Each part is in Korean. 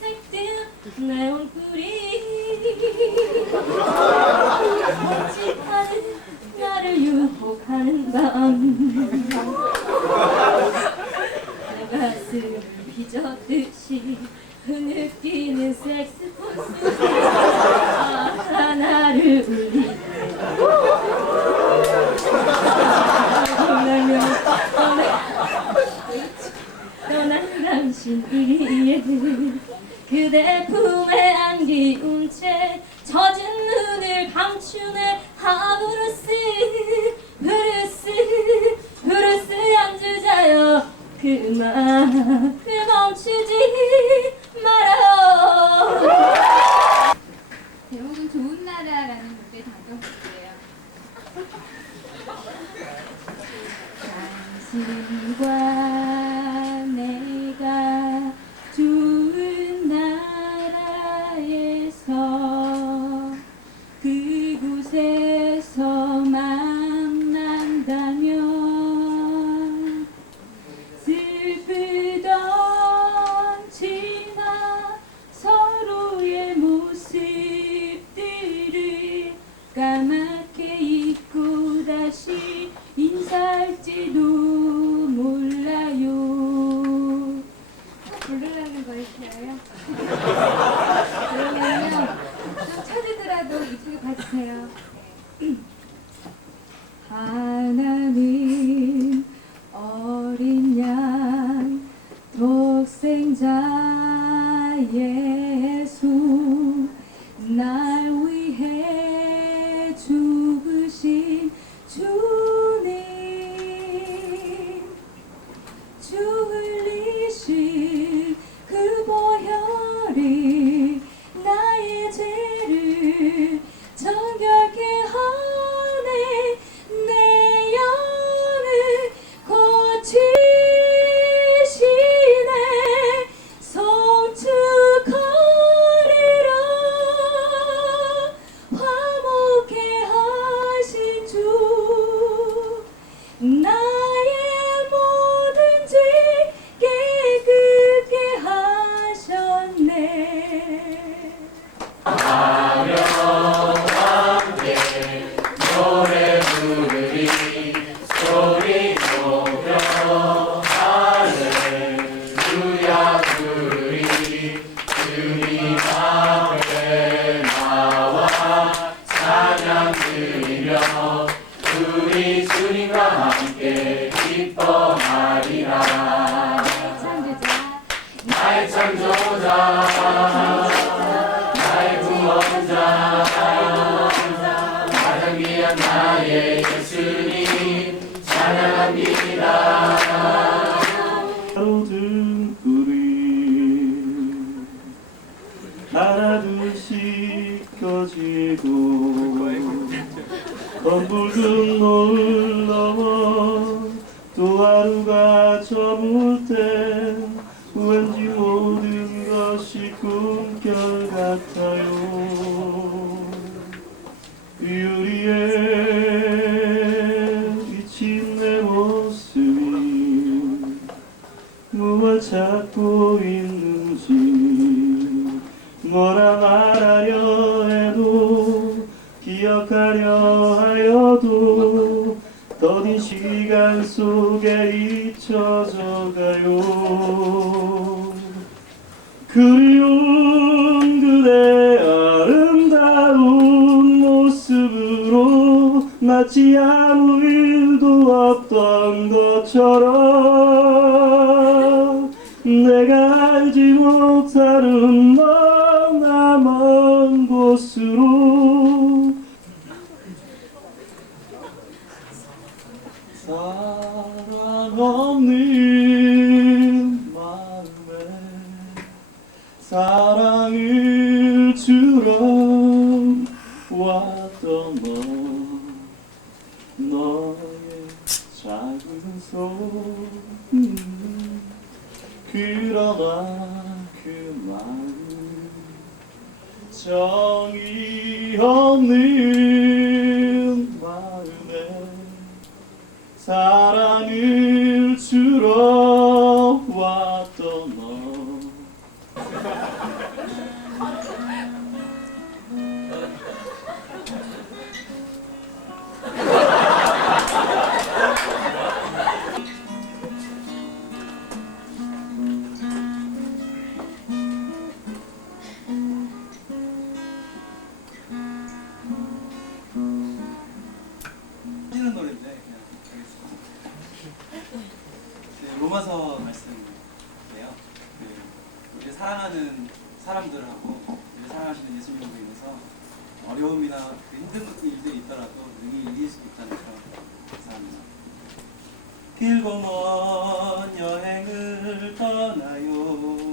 색든 내 얼굴이 멋지하는 나를 유혹하는 밤 내 가슴을 빚었듯이 흐느끼는 섹스폰 나를 울리게 떠난 당신이에 그대 품에 안기운 채 젖은 눈을 감추네 브루스 브루스 브루스 연주자여 그만 멈추지 말아요. 제목은 좋은 나라라는 곡에 담겨볼게요. 당신과 내가 좋은 나라에서 그곳에서 만난다면 슬프던 지나 서로의 모습들을 까맣게 잊고 다시 인사할지도 몰라요. 부르라는 거였어요. 그러면요, 좀 찾으더라도 이쪽에 봐주세요. 하나는 어린 양 독생자 예수 날 위해 죽으신 주님 주 흘리신 그 보혈이 나의 죄를 정결케 하네 내 영을 고치시네 송축하리라 화목해 하신 주 나의 모든 죄 깨끗게 하셨네. 등불이 하나둘씩 켜지고 검붉은 노을 넘어 또 하루가 저물 때 왠지 모든 것이 꿈결 같아요. 유리에 비친 내 모습이 무엇 찾고 있는지 뭐라 말하려 해도 기억하려 하여도 더딘 시간 속에 잊혀져 가요. 그리운 그대 아름다운 모습으로 마치 아무 일도 없던 것처럼 내가 알지 못하는 머나먼 곳으로 사랑 없는 마음에 사랑을 주러 왔던 너의 작은 손 그러나 그 마음 정이 없는 마음에 사랑을 교과서 말씀인데요. 우리 사랑하는 사람들하고 우리 사랑하시는 예수님으로 인해서 어려움이나 힘든 일들이 있더라도 능히 이길 수 있다는 그런 감사합니다. 길고 먼 여행을 떠나요.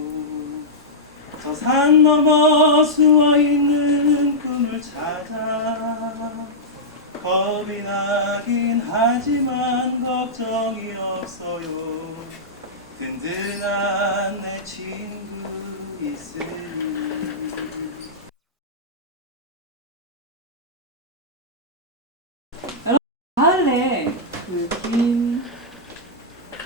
저 산 넘어 숨어있는 꿈을 찾아. 겁이 나긴 하지만 걱정이 없어요. 든든한 내 친구 있으니. 가을에 그 긴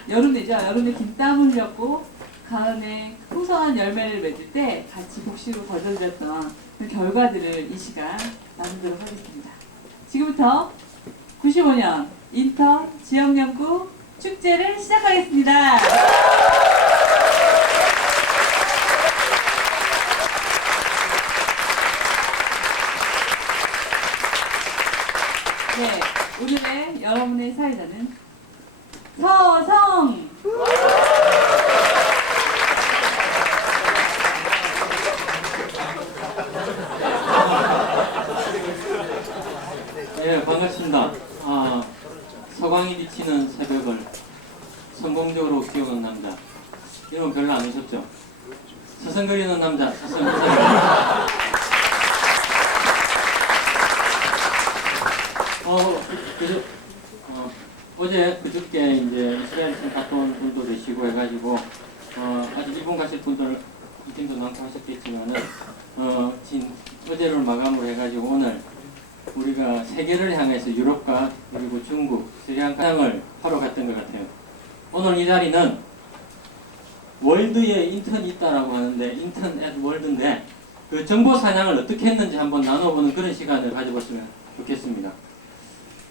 여름 되죠. 여름에 긴 땀 흘렸고 가을에 풍성한 열매를 맺을 때 같이 복식으로 거절렸던 그 결과들을 이 시간 나누도록 하겠습니다. 지금부터 95년 인터 지역연구 축제를 시작하겠습니다. 네, 오늘의 여러분의 사회자는 서성! 예, 반갑습니다. 서광이 비치는 새벽을 성공적으로 키우는 남자. 이름 별로 안 오셨죠? 서성거리는 남자, 서성거리는 어제 그저께 이제 이스라엘 갔다 온 분도 계시고 해가지고 아직 일본 가실 분들 미팅도 많고 하셨겠지만은 어제를 마감으로 해가지고 오늘 우리가 세계를 향해서 유럽과 그리고 중국, 스리랑카를 하러 갔던 것 같아요. 오늘 이 자리는 월드에 인턴이 있다라고 하는데 인턴 앳 월드인데 그 정보 사냥을 어떻게 했는지 한번 나눠보는 그런 시간을 가져봤으면 좋겠습니다.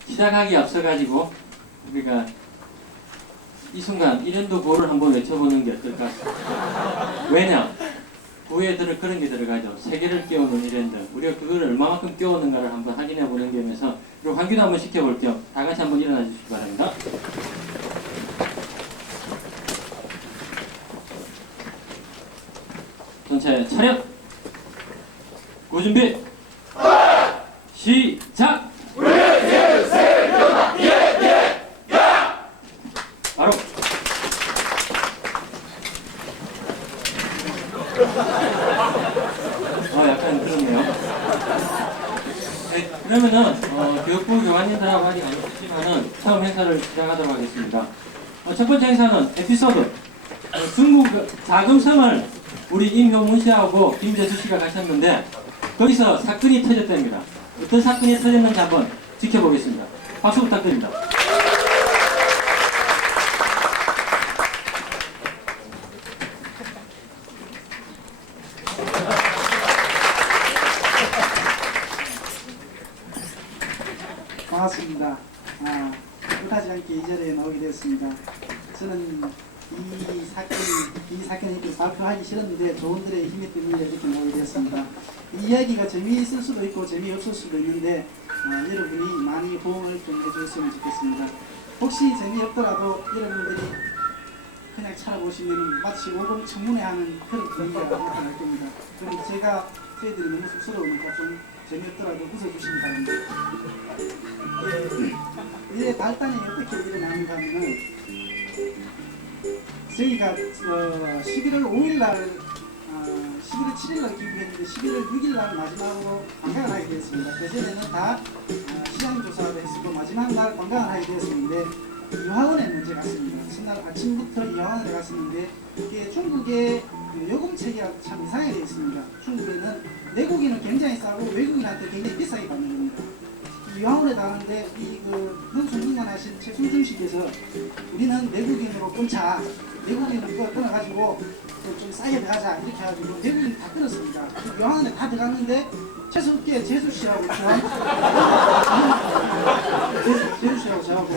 시작하기 앞서가지고 우리가 이 순간 1년도 고를 한번 외쳐보는 게 어떨까? 왜냐? 구에 그런 게 들어가죠. 세계를 깨우는 이랜드. 우리가 그걸 얼마만큼 깨우는가를 한번 확인해 보는 겸해서 그리고 환기도 한번 시켜볼게요. 다 같이 한번 일어나 주시기 바랍니다. 전체 차렷! 고준비! 시작! 바로! 약간 그렇네요. 네, 그러면은 교육부 교관님들하고 아직 안 오셨지만은 처음 행사를 시작하도록 하겠습니다. 첫 번째 행사는 에피소드. 중국 자금성을 우리 임효문 씨하고 김재수 씨가 가셨는데 거기서 사건이 터졌답니다. 어떤 사건이 터졌는지 한번 지켜보겠습니다. 박수 부탁드립니다. 반갑습니다. 뜻하지 않게 이 자리에 나오게 되었습니다. 저는 이 사건이 이렇게 발표하기 싫었는데 조원들의 힘에 때문에 이렇게 나오게 되었습니다. 이 이야기가 재미있을 수도 있고 재미없을 수도 있는데 여러분이 많이 호응을 좀 해주셨으면 좋겠습니다. 혹시 재미없더라도 여러분들이 그냥 찾아보시면 마치 오금 청문회하는 그런 분위기가 나타날 겁니다. 그럼 저희들이 너무 쑥스러우니까 좀 재미없더라도 웃어주시기 바랍니다. 이 발단이 어떻게 일어나는가 하면은 저희가 11월 5일날 11월 7일날 기부했는데 11월 6일날 마지막으로 관광을 하게 되었습니다. 그전에는 다 시장조사를 했었고 마지막 날 관광을 하게 되었었는데 유학원에 먼저 갔습니다. 첫날 아침부터 유학원에 갔었는데 이게 중국의 요금 체계가 참 이상하게 되어 있습니다. 중국에는 내국인은 굉장히 싸고 외국인한테 굉장히 비싸게 받는 겁니다. 유학원에 가는데 농수능만 하신 최순준 씨께서 우리는 내국인으로 끊자. 내국인을 끊어가지고 좀 싸게 들어가자 이렇게 해가지고 대부분 다 끊었습니다. 요한에 다 들어갔는데 재수없게 재수 씨라고 저한테 재수 씨라고 저하고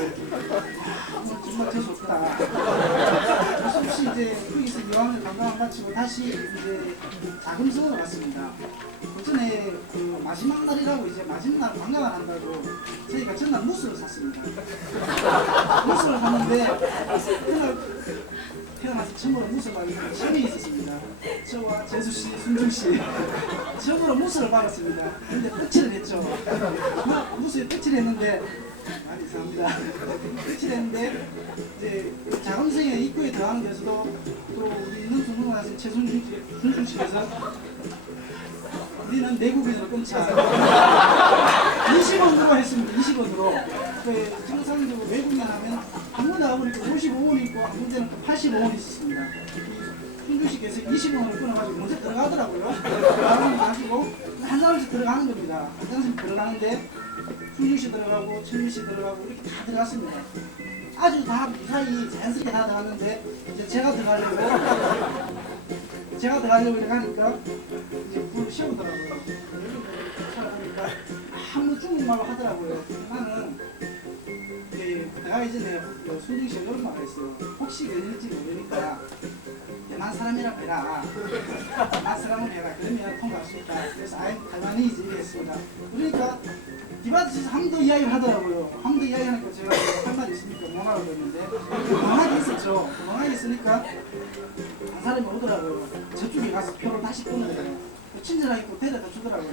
정말 재수 없다. 재수 없이 이제 거기서 요한을 감당 마치고 다시 이제 자금성으로 갔습니다. 그 전에 그 마지막 날이라고 이제 마지막 날 관광을 한다고 저희가 전날 무스를 샀습니다. 무스를 샀는데 그날 태어나서 처음으로 무스를 받는 시험이 있었습니다. 저와 재수씨, 순중씨 처음으로 무스를 받았습니다. 근데 끝을 했죠. 무스에 끝을 했는데 말이 이상합니다. 끝을 했는데 이제 자금성의 입구에 들어가는 데서도 또 우리 있는 중국에 최순중씨께서 우리는 내국인으로 끊자 20원으로 했습니다. 20원으로 정상적으로 외국인 하면 한 군데 가보니까 55원 있고 한 군데는 85원 있었습니다. 순주씨께서 20원을 끊어가지고 먼저 들어가더라고요. 들어가가지고 한 사람씩 들어가는 겁니다. 한 사람씩 들어가는데 순주씨 들어가고 천주씨 들어가고 이렇게 다 들어갔습니다. 아주 다 무사히 자연스럽게 다 들어갔는데 이제 제가 들어가려고 이렇게 하니까 이제 불을 씌우더라고요. 찾아보니까 아무 중국말로 하더라고요. 나는 들어가기 전에 순중씨가 이런 말을 했어요. 혹시 열릴지 모르니까 대만 사람이라고 해라. 대만 사람을 해라. 그러면 통과할 수 있다. 그래서 아예 갈만이지 이랬습니다. 그러니까 디바트에서 함도 이야기를 하더라고요. 함도 이야기하니까 제가 할 말이 있으니까 멍하고 그랬는데 멍하게 있었죠. 멍하게 있으니까 한 사람이 오더라고요. 저쪽에 가서 표를 다시 끊어요. 친절하게 또 데려다 주더라고요.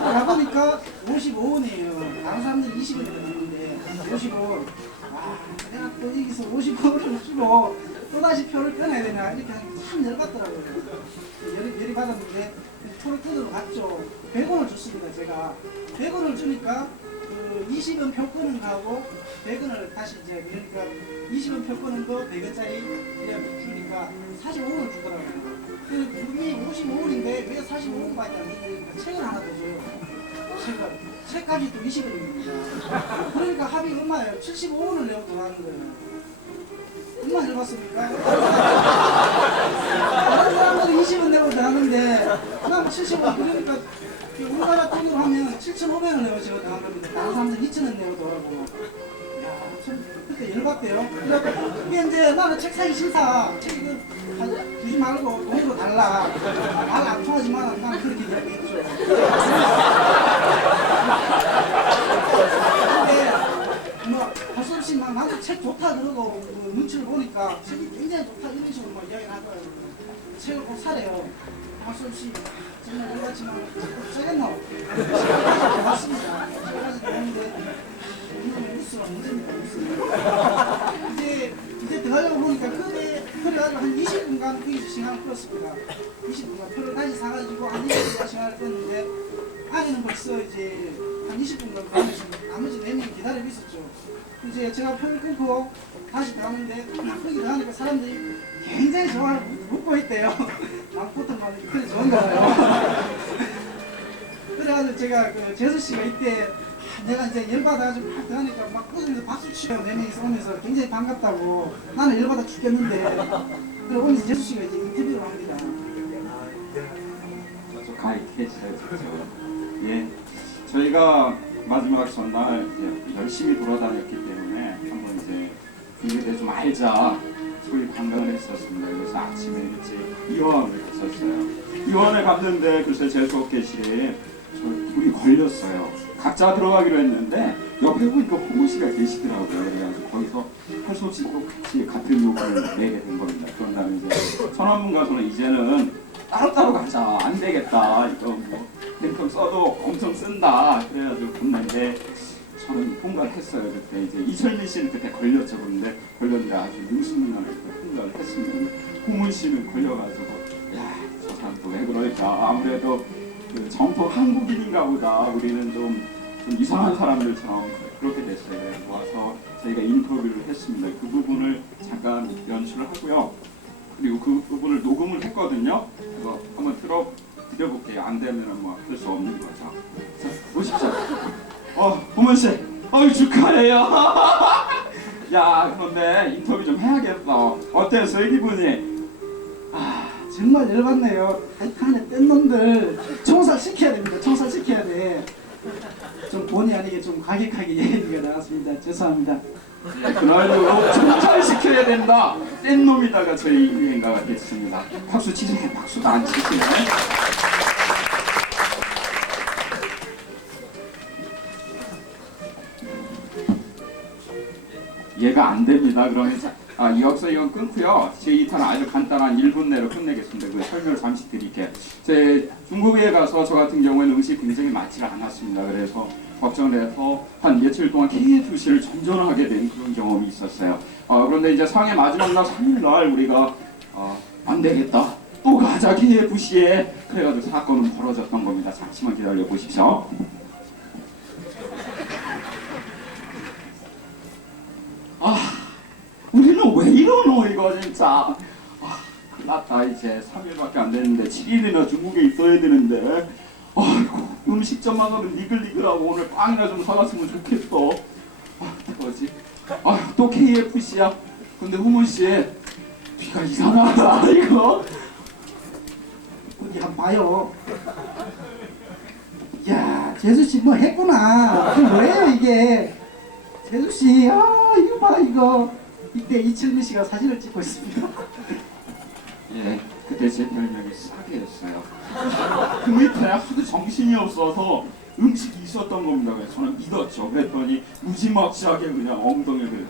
가보니까 55원이에요. 다른 사람들이 20원이 들었는데 55원. 와, 내가 또 여기서 55원을 주고 또다시 표를 끊어야 되나 이렇게 하니까 참 열받더라고요. 열이 받았는데 표를 끊으러 갔죠. 100원을 줬습니다. 제가 100원을 주니까 그 20원 표 끊은 거하고 100원을 다시 이제 그러니까 20원 표 끊은 거 100원짜리 주니까 45원을 주더라고요. 분명히 55원인데 왜 45원밖에 안 되니까 책을 하나 더 줘요. 책까지 또 20원입니다. 그러니까 합이 얼마예요? 75원을 내고 들어가는 거예요. 얼마 들어갔습니까? 다른 사람들은 20원 내고 들어가는데 난 75원 그러니까 우리나라 돈으로 하면 7,500원 내고 지금 들어간 겁니다. 다른 사람들은 2,000원 내고 들어가고 참 그때 열받대요. 그래서 이게 이제 나는 책 사기 싫다. 책 이거 주지 말고 돈으로 달라. 말 안 통하지만 난 그렇게 이야기했죠. 근데 뭐 할 수 없이 막 나도 책 좋다 그러고 그 눈치를 보니까 책이 굉장히 좋다 이런 식으로 막 이야기를 하더라고요. 책을 꼭 사래요. 할 수 없이 정말 그렇지만 짜겠노. 맞습니다. 책까지 되는데 오늘 뉴스가 문제입니다. 이제 들어가려고 보니까 그래가지고 한 20분간 거기서 시간을 끌었습니다. 20분간 표를 다시 사가지고 한 20분간 시간을 끌었는데 안에는 벌써 이제 한 20분간 나머지 4명이 기다리고 있었죠. 이제 제가 표를 끊고 다시 들어갔는데 거기 들어가니까 사람들이 굉장히 저를 묻고 있대요. 보통 말이 그래 좋은 거예요. 그래가지고 제가 그 재수씨가 이때 내가 이제 열받아가지고 막 들어가니까 막 웃으면서 박수 치고 4명이서 오면서 굉장히 반갑다고 나는 열받아 죽겠는데 그러고 오면서 재수씨가 이제 인터뷰를 합니다. 가입했어요. 예, 저희가 마지막 전날 이제 열심히 돌아다녔기 때문에 한번 이제 이에 대해 좀 알자 소위 관광을 했었습니다. 그래서 아침에 일찍 이원을 갔었어요. 이원에 갔는데 글쎄 재수없게시 우리 걸렸어요. 각자 들어가기로 했는데 옆에 보니까 홍보씨가 계시더라고요. 그래가지고 거기서 할 수 없이 또 같이 같은 요금을 내게 된 겁니다. 그런 다음에 이제 천안문 가서는 이제는 따로따로 가자. 안 되겠다. 이거 뭐 랜턴 써도 엄청 쓴다. 그래가지고 갔는데 저는 통과를 했어요. 그때 이제 이철민 씨는 그때 걸렸죠. 그런데 걸렸는데 아주 능숙하게 통과를 했습니다. 홍문 씨는 걸려가지고 야, 저 사람 또 왜 그럴까. 아무래도 그 정통 한국인인가 보다. 우리는 좀 이상한 사람들처럼 그렇게 됐어요. 모아서 저희가 인터뷰를 했습니다. 그 부분을 잠깐 연출을 하고요. 그리고 그 부분을 녹음을 했거든요. 그래서 한번 드려볼게요. 안 되면 뭐 할 수 없는 거죠. 자, 보십시오. 호문 씨, 축하해요. 야, 그런데 인터뷰 좀 해야겠어. 어땠어요, 기분이? 정말 열받네요. 하여튼에 뗀 놈들 총살시켜야 됩니다. 총살시켜야 돼. 좀 본의 아니게 좀 과격하게 얘기가 나왔습니다. 죄송합니다. 그날로 정찰시켜야 된다. 뗀 놈이다가 저희 유행가가 됐습니다. 박수 치세요. 박수도 안 치시네. 얘가 안 됩니다. 그러면 이어서 이건 끊고요. 제 2탄은 아주 간단한 1분 내로 끝내겠습니다. 그 설명을 잠시 드릴게요. 제 중국에 가서 저 같은 경우에는 음식 굉장히 많지가 않았습니다. 그래서 걱정을 해서 한 며칠 동안 KFC를 전전하게 된 그런 경험이 있었어요. 그런데 이제 상해 마지막 날 3일날 우리가 안 되겠다. 또 가자 KFC에. 그래가지고 사건은 벌어졌던 겁니다. 잠시만 기다려 보십시오. 우리는 왜 이러노 이거 진짜. 큰일 났다. 이제 3일밖에 안 됐는데 7일이나 중국에 있어야 되는데 아이고 음식점만 가면 니글니글하고 오늘 빵이나 좀 사갔으면 좋겠어. 어떡하지? 또 KFC야. 근데 후문씨 귀가 이상하다 이거. 어디 한번 봐요. 야, 재수씨 뭐 했구나. 이게 뭐예요 이게? 재수씨, 이거 봐 이거. 이때 이철민 씨가 사진을 찍고 있습니다. 예, 그때 제 별명이 싸게였어요. 그 밑에 하도 정신이 없어서 음식이 있었던 겁니다. 그래서 저는 믿었죠. 그랬더니 무지막지하게 그냥 엉덩이를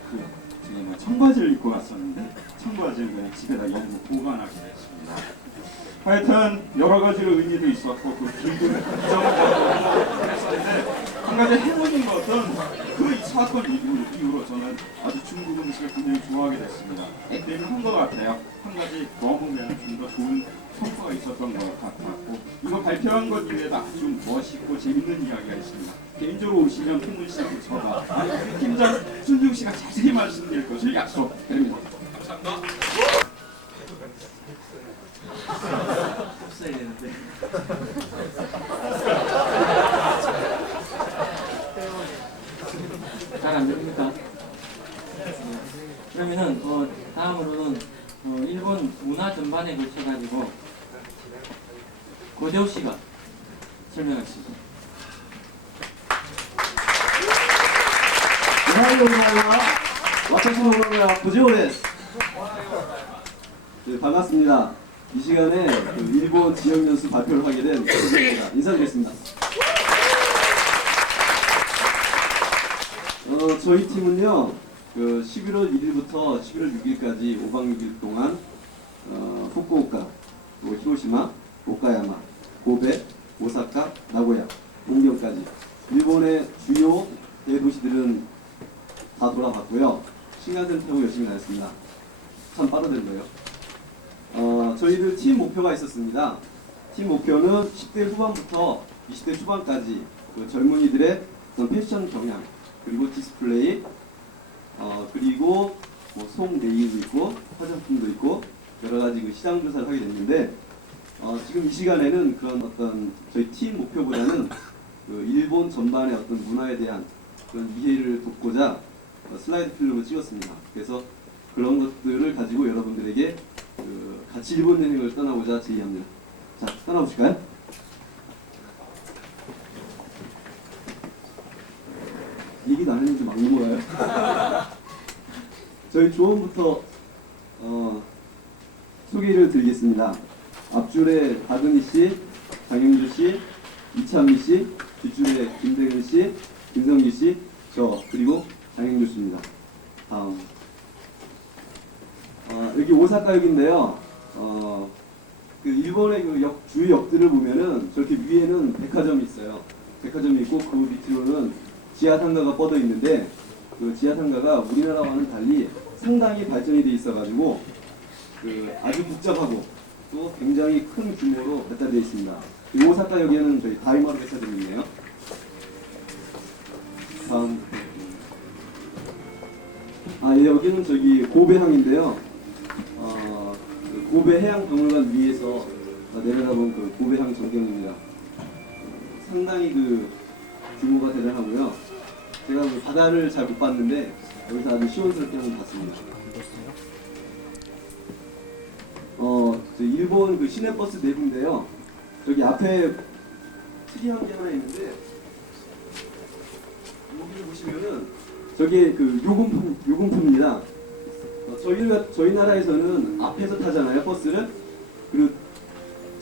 청바지를 입고 갔었는데 청바지를 그냥 집에다 영구 보관하게 됐습니다. 하여튼 여러 가지로 의미도 있었고 그 길도 했었는데 한 가지 해보는 것은 그 사건 이후로 저는 아주 중국 음식을 굉장히 좋아하게 됐습니다. 액땜을 한 것 같아요. 한 가지 먹으면 좀 더 좋은 성과가 있었던 것 같았고 이거 발표한 것 이외에도 아주 멋있고 재밌는 이야기가 있습니다. 개인적으로 오시면 풍문 씨하고 저가 우리 팀장 순중 씨가 자세히 말씀드릴 것을 약속드립니다. 감사합니다. 없어야 되는데. 잘 안 됩니까? 그러면은 다음으로는 일본 문화 전반에 걸쳐 가지고 고재호 씨가 설명하시죠. おはようございます。私の名前は小城です。 네, 반갑습니다. 이 시간에 그 일본 지역 연수 발표를 하게 된 고재호입니다. 인사드리겠습니다. 저희 팀은요, 그 11월 1일부터 11월 6일까지 5박 6일 동안 후쿠오카, 또 히로시마, 오카야마, 고베, 오사카, 나고야, 동경까지 일본의 주요 대도시들은 다 돌아봤고요. 신간센 타고 열심히 다녔습니다. 참 빠르던데요. 저희들 팀 목표가 있었습니다. 팀 목표는 10대 후반부터 20대 초반까지 그 젊은이들의 어떤 패션 경향, 그리고 디스플레이, 그리고 뭐 속 네일도 있고 화장품도 있고 여러 가지 그 시장 조사를 하게 됐는데 지금 이 시간에는 그런 어떤 저희 팀 목표보다는 그 일본 전반의 어떤 문화에 대한 그런 이해를 돕고자 슬라이드 필름을 찍었습니다. 그래서 그런 것들을 가지고 여러분들에게 그 같이 일본 여행을 떠나보자 제의합니다. 자, 떠나보실까요? 얘기도 안 했는데 막 넘어가요. 저희 조언부터 소개를 드리겠습니다. 앞줄에 박은희 씨, 장영주 씨, 이찬미 씨, 뒷줄에 김대근 씨, 김성기 씨, 저 그리고 장영주 씨입니다. 다음. 여기 오사카역인데요. 그 일본의 그 주요 역들을 보면은 저렇게 위에는 백화점이 있어요. 백화점이 있고 그 밑으로는 지하상가가 뻗어 있는데 그 지하상가가 우리나라와는 달리 상당히 발전이 돼 있어가지고 그 아주 복잡하고 또 굉장히 큰 규모로 발달되어 있습니다. 이 오사카역에는 저희 다이마루 백화점이 있네요. 다음. 예, 여기는 저기 고베항인데요. 그 고베 해양박물관 위에서 내려다본 그 고베항 전경입니다. 상당히 그 규모가 대단하고요. 제가 그 바다를 잘 못 봤는데 여기서 아주 시원스럽게 한번 봤습니다. 일본 그 시내버스 내부인데요. 저기 앞에 특이한 게 하나 있는데 여기를 보시면은 저게 그 요금품입니다. 저희 나라에서는 앞에서 타잖아요 버스를. 그리고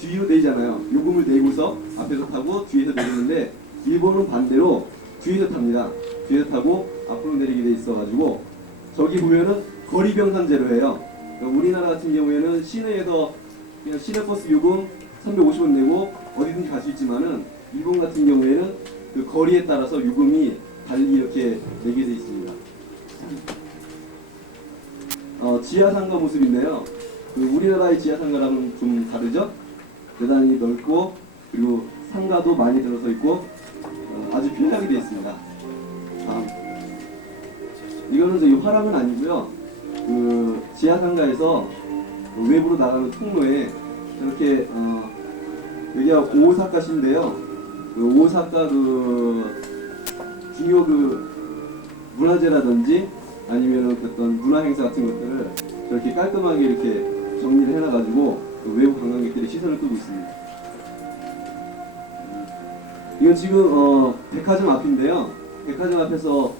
뒤로 내잖아요. 요금을 내고서 앞에서 타고 뒤에서 내리는데 일본은 반대로 뒤에서 탑니다. 뒤에서 타고 앞으로 내리게 돼 있어가지고 저기 보면은 거리병산제로예요. 그러니까 우리나라 같은 경우에는 시내에서 그냥 시내버스 요금 350원 내고 어디든지 갈 수 있지만은 일본 같은 경우에는 그 거리에 따라서 요금이 달리 이렇게 내게 돼 있습니다. 지하상가 모습인데요. 그 우리나라의 지하상가랑은 좀 다르죠? 대단히 넓고 그리고 상가도 많이 들어서 있고 아주 편리하게 되어 있습니다. 다음. 이거는 저희 화랑은 아니고요. 그 지하상가에서 외부로 나가는 통로에 이렇게 여기가 오사카시인데요. 그 오사카 그 중요 그 문화재라든지 아니면 어떤 문화 행사 같은 것들을 저렇게 깔끔하게 이렇게 정리를 해놔가지고 그 외부 관광객들이 시선을 끄고 있습니다. 이건 지금 백화점 앞인데요. 백화점 앞에서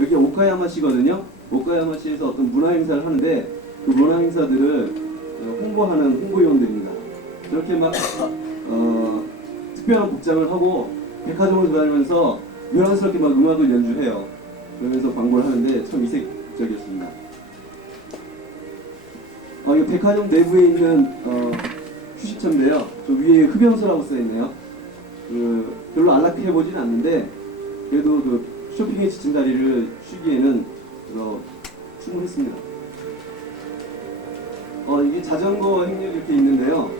여기 오카야마시거든요. 오카야마시에서 어떤 문화 행사를 하는데 그 문화 행사들을 홍보하는 홍보요원들입니다. 저렇게 막 특별한 복장을 하고 백화점을 돌아다니면서 요란스럽게 막 음악을 연주해요. 그러면서 광고를 하는데 참 이색적이었습니다. 이 백화점 내부에 있는 휴식처인데요. 저 위에 흡연소라고 써있네요. 별로 안락해 보진 않는데 그래도 그 쇼핑에 지친 다리를 쉬기에는 충분했습니다. 이게 자전거 행렬이 이렇게 있는데요.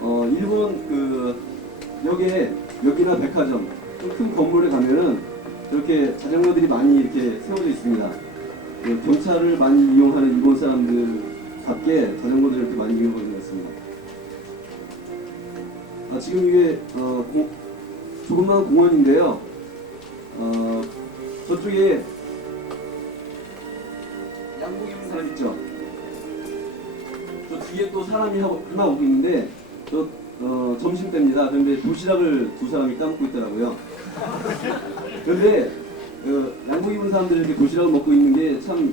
일본 그 여기나 백화점 좀 큰 건물에 가면은 이렇게 자전거들이 많이 이렇게 세워져 있습니다. 경차를 많이 이용하는 일본 사람들답게 자전거들을 이렇게 많이 이용하는 것 같습니다. 지금 이게 조그마한 공원인데요. 저쪽에 양복 입은 사람 있죠? 저 뒤에 또 사람이 하나 오고 있는데 점심 때입니다. 그런데 도시락을 두 사람이 까먹고 있더라고요. 그런데 양복 입은 사람들이 이렇게 도시락을 먹고 있는 게 참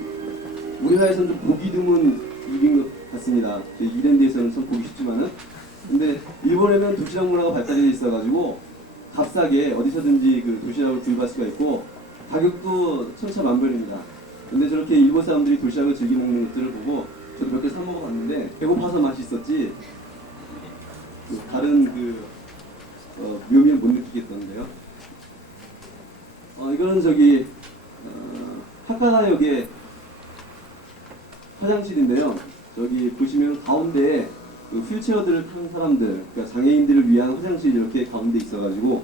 우리나라에서는 좀 보기 드문 일인 것 같습니다. 이런 데에서는 참 보기 쉽지만은 근데 일본에는 도시락 문화가 발달되어 있어가지고 값싸게 어디서든지 그 도시락을 구입할 수가 있고 가격도 천차만별입니다. 근데 저렇게 일본 사람들이 도시락을 즐겨 먹는 것들을 보고 저도 몇 개 사 먹어봤는데 배고파서 맛있었지 다른 묘미를 못 느끼겠던데요. 이거는 저기 하카다역의 화장실인데요. 저기 보시면 가운데 그 휠체어들을 탄 사람들, 그러니까 장애인들을 위한 화장실이 이렇게 가운데 있어가지고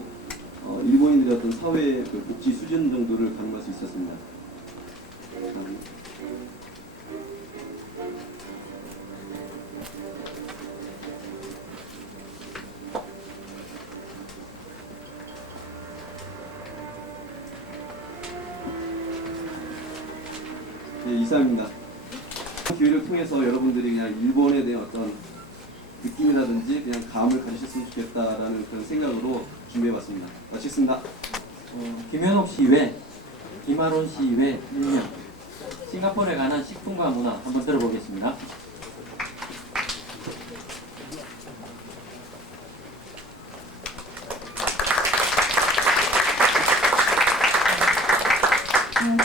일본인들의 어떤 사회 그 복지 수준 정도를 가늠할 수 있었습니다. 네, 이상입니다. 기회를 통해서 여러분들이 그냥 일본에 대한 어떤 느낌이라든지 그냥 감을 가지셨으면 좋겠다라는 그런 생각으로 준비해봤습니다. 마치겠습니다. 김현옥 씨 외, 김아론 씨 외 1명 싱가포르에 관한 식품과 문화 한번 들어보겠습니다.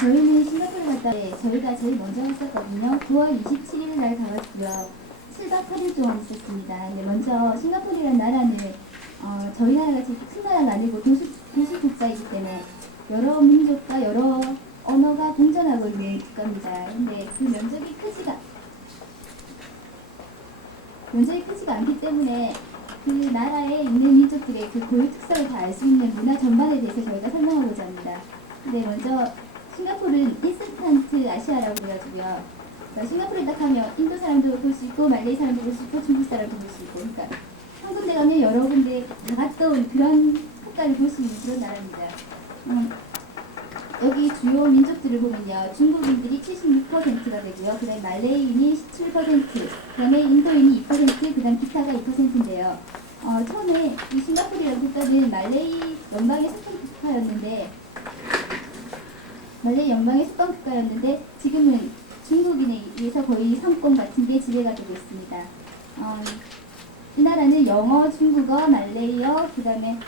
저희는 싱가포르 갔다 저희가 제일 먼저 갔었거든요. 9월 27일 날 가봤고요. 7박 8일 동안 있었습니다. 근데 먼저 싱가포르라는 나라는 저희 나라 같이 큰 나라가 아니고 도시 국가이기 때문에 여러 민족과 여러 언어가 공존하고 있는 국가입니다. 근데 그 면적이 크지가 않기 때문에 그 나라에 있는 민족들의 그 고유 특성을 다 알 수 있는 문화 전반에 대해서 저희가 설명하고자 합니다. 근데 먼저 싱가포르는 인스턴트 아시아라고 그래가지고요. 그러니까 싱가포르에 딱 가면 인도 사람도 볼 수 있고 말레이 사람도 볼 수 있고 중국 사람도 볼 수 있고 그러니까 한 군데 가면 여러 군데 다 갔다 온 그런 국가를 볼 수 있는 그런 나라입니다. 여기 주요 민족들을 보면요. 중국인들이 76%가 되고요. 그 다음에 말레이인이 17%, 그 다음에 인도인이 2%, 그 다음 기타가 2%인데요. 처음에 이 싱가포르라는 국가는 말레이 연방의 속한 국가였는데 지금은 중국인에 의해서 거의 상권 같은 게 지배가 되고 있습니다. 이 나라는 영어, 중국어, 말레이어, 그 다음에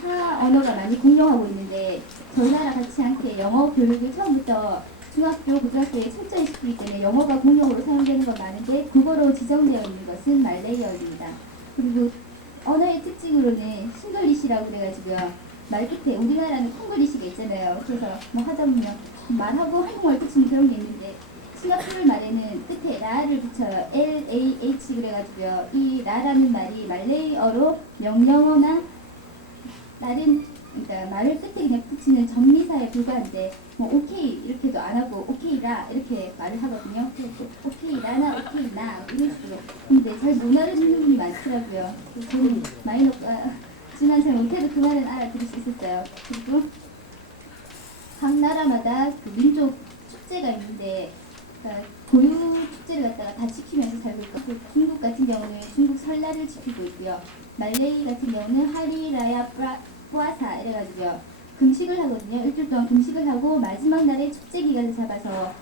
타 언어가 많이 공용하고 있는데 저희 나라 같지 않게 영어 교육을 처음부터 중학교, 고등학교에 철저히 시키기 때문에 영어가 공용으로 사용되는 건 많은데 국어로 지정되어 있는 것은 말레이어입니다. 그리고 언어의 특징으로는 싱글리시라고 그래가지고요. 말 끝에 우리나라는 콩글리시가 있잖아요. 그래서 뭐 하다 보면 말하고 한국말 붙이는 그런 게 있는데 싱가포르 말에는 끝에 라를 붙여요. LAH 그래가지고요. 이 라라는 말이 말레이어로 명령어나 다른 그러니까 말을 끝에 그냥 붙이는 정리사에 불과한데 뭐 오케이 이렇게도 안 하고 오케이라 이렇게 말을 하거든요. 그래서 오케이라나 오케이나 이런 식으로. 근데 잘 못 알아듣는 분이 많더라고요. 그래서 저는 마이너까지만 잘 못해도 그 말은 알아들을 수 있었어요. 그리고 각 나라마다 그 민족 축제가 있는데 그러니까 고유 축제를 갖다가 다 지키면서 살고 있고 중국 같은 경우는 중국 설날을 지키고 있고요. 말레이 같은 경우는 하리라야 뿌아사 이래가지고요. 금식을 하거든요. 일주일 동안 금식을 하고 마지막 날에 축제 기간을 잡아서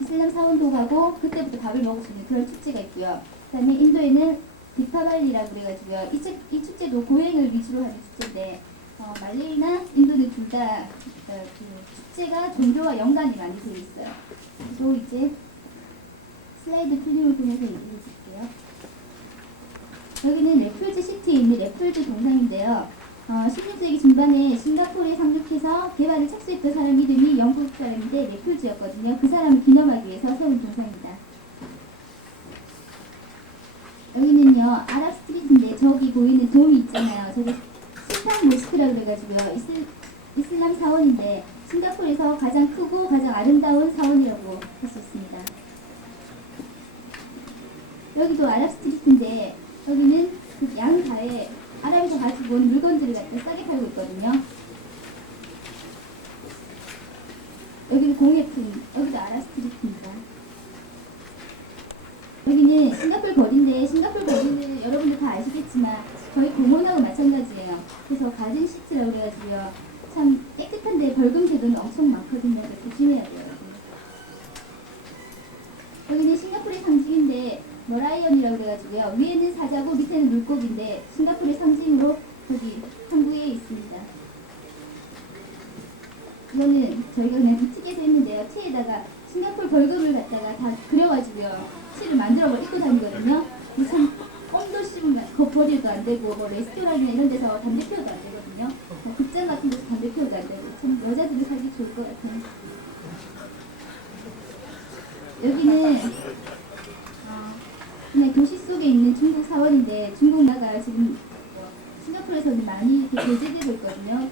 이슬람 사원도 가고 그때부터 밥을 먹을 수 있는 그런 축제가 있고요. 그 다음에 인도에는 디파발리라고 그래가지고요. 이 축제도 고행을 위주로 하는 축제인데 말레이나 인도는 둘 다 그 축제가 종교와 연관이 많이 되어 있어요. 그리고 이제 슬라이드 필름을 보면서 얘기해 줄게요. 여기는 레플즈 시티에 있는 레플즈 동상인데요. 16세기 중반에 싱가포르에 상륙해서 개발을 착수했던 사람 이름이 영국 사람인데 레플즈였거든요. 그 사람을 기념하기 위해서 세운 동상입니다. 여기는요 아랍 스트리트인데 저기 보이는 돔이 있잖아요. 저기 술탄 모스크라고 그래가지고요. 이슬람 사원인데 싱가포르에서 가장 크고 가장 아름다운 사원이라고 할 수 있습니다. 여기도 아랍 스트리트인데 여기는 그 양가에 아랍에서 가지고 온 물건들을 갖다 싸게 팔고 있거든요. 여기는 공예품, 여기도 아랍 스트리트입니다. 여기는 싱가포르 거리인데 싱가포르 거리는 여러분들 다 아시겠지만 거의 공원하고 마찬가지예요. 그래서 가든 시티라고 그래가지고요. 참 깨끗한데 벌금 제도는 엄청 많거든요. 조심해야 돼요. 여기는 싱가포르의 상징인데 머라이언이라고 그래가지고요. 위에는 사자고 밑에는 물고기인데 싱가포르의 상징으로 여기 항구에 있습니다. 이거는 저희가 그냥 미치게도 했는데요. 체에다가 싱가포르 벌금을 갖다가 다 그려가지고요. 체를 만들어 입고 다니거든요. 참 껌도 씹으면 버릴도 안 되고 뭐 레스토랑이나 이런 데서 담배 피워도 안 되거든요. 뭐 극장 같은 데서 담배 피워도 안 되고 참 여자들이 살기 좋을 것 같아요. 여기는 그냥 도시 속에 있는 중국 사원인데 중국 문화가 지금 싱가포르에서는 많이 이렇게 배제되고 있거든요.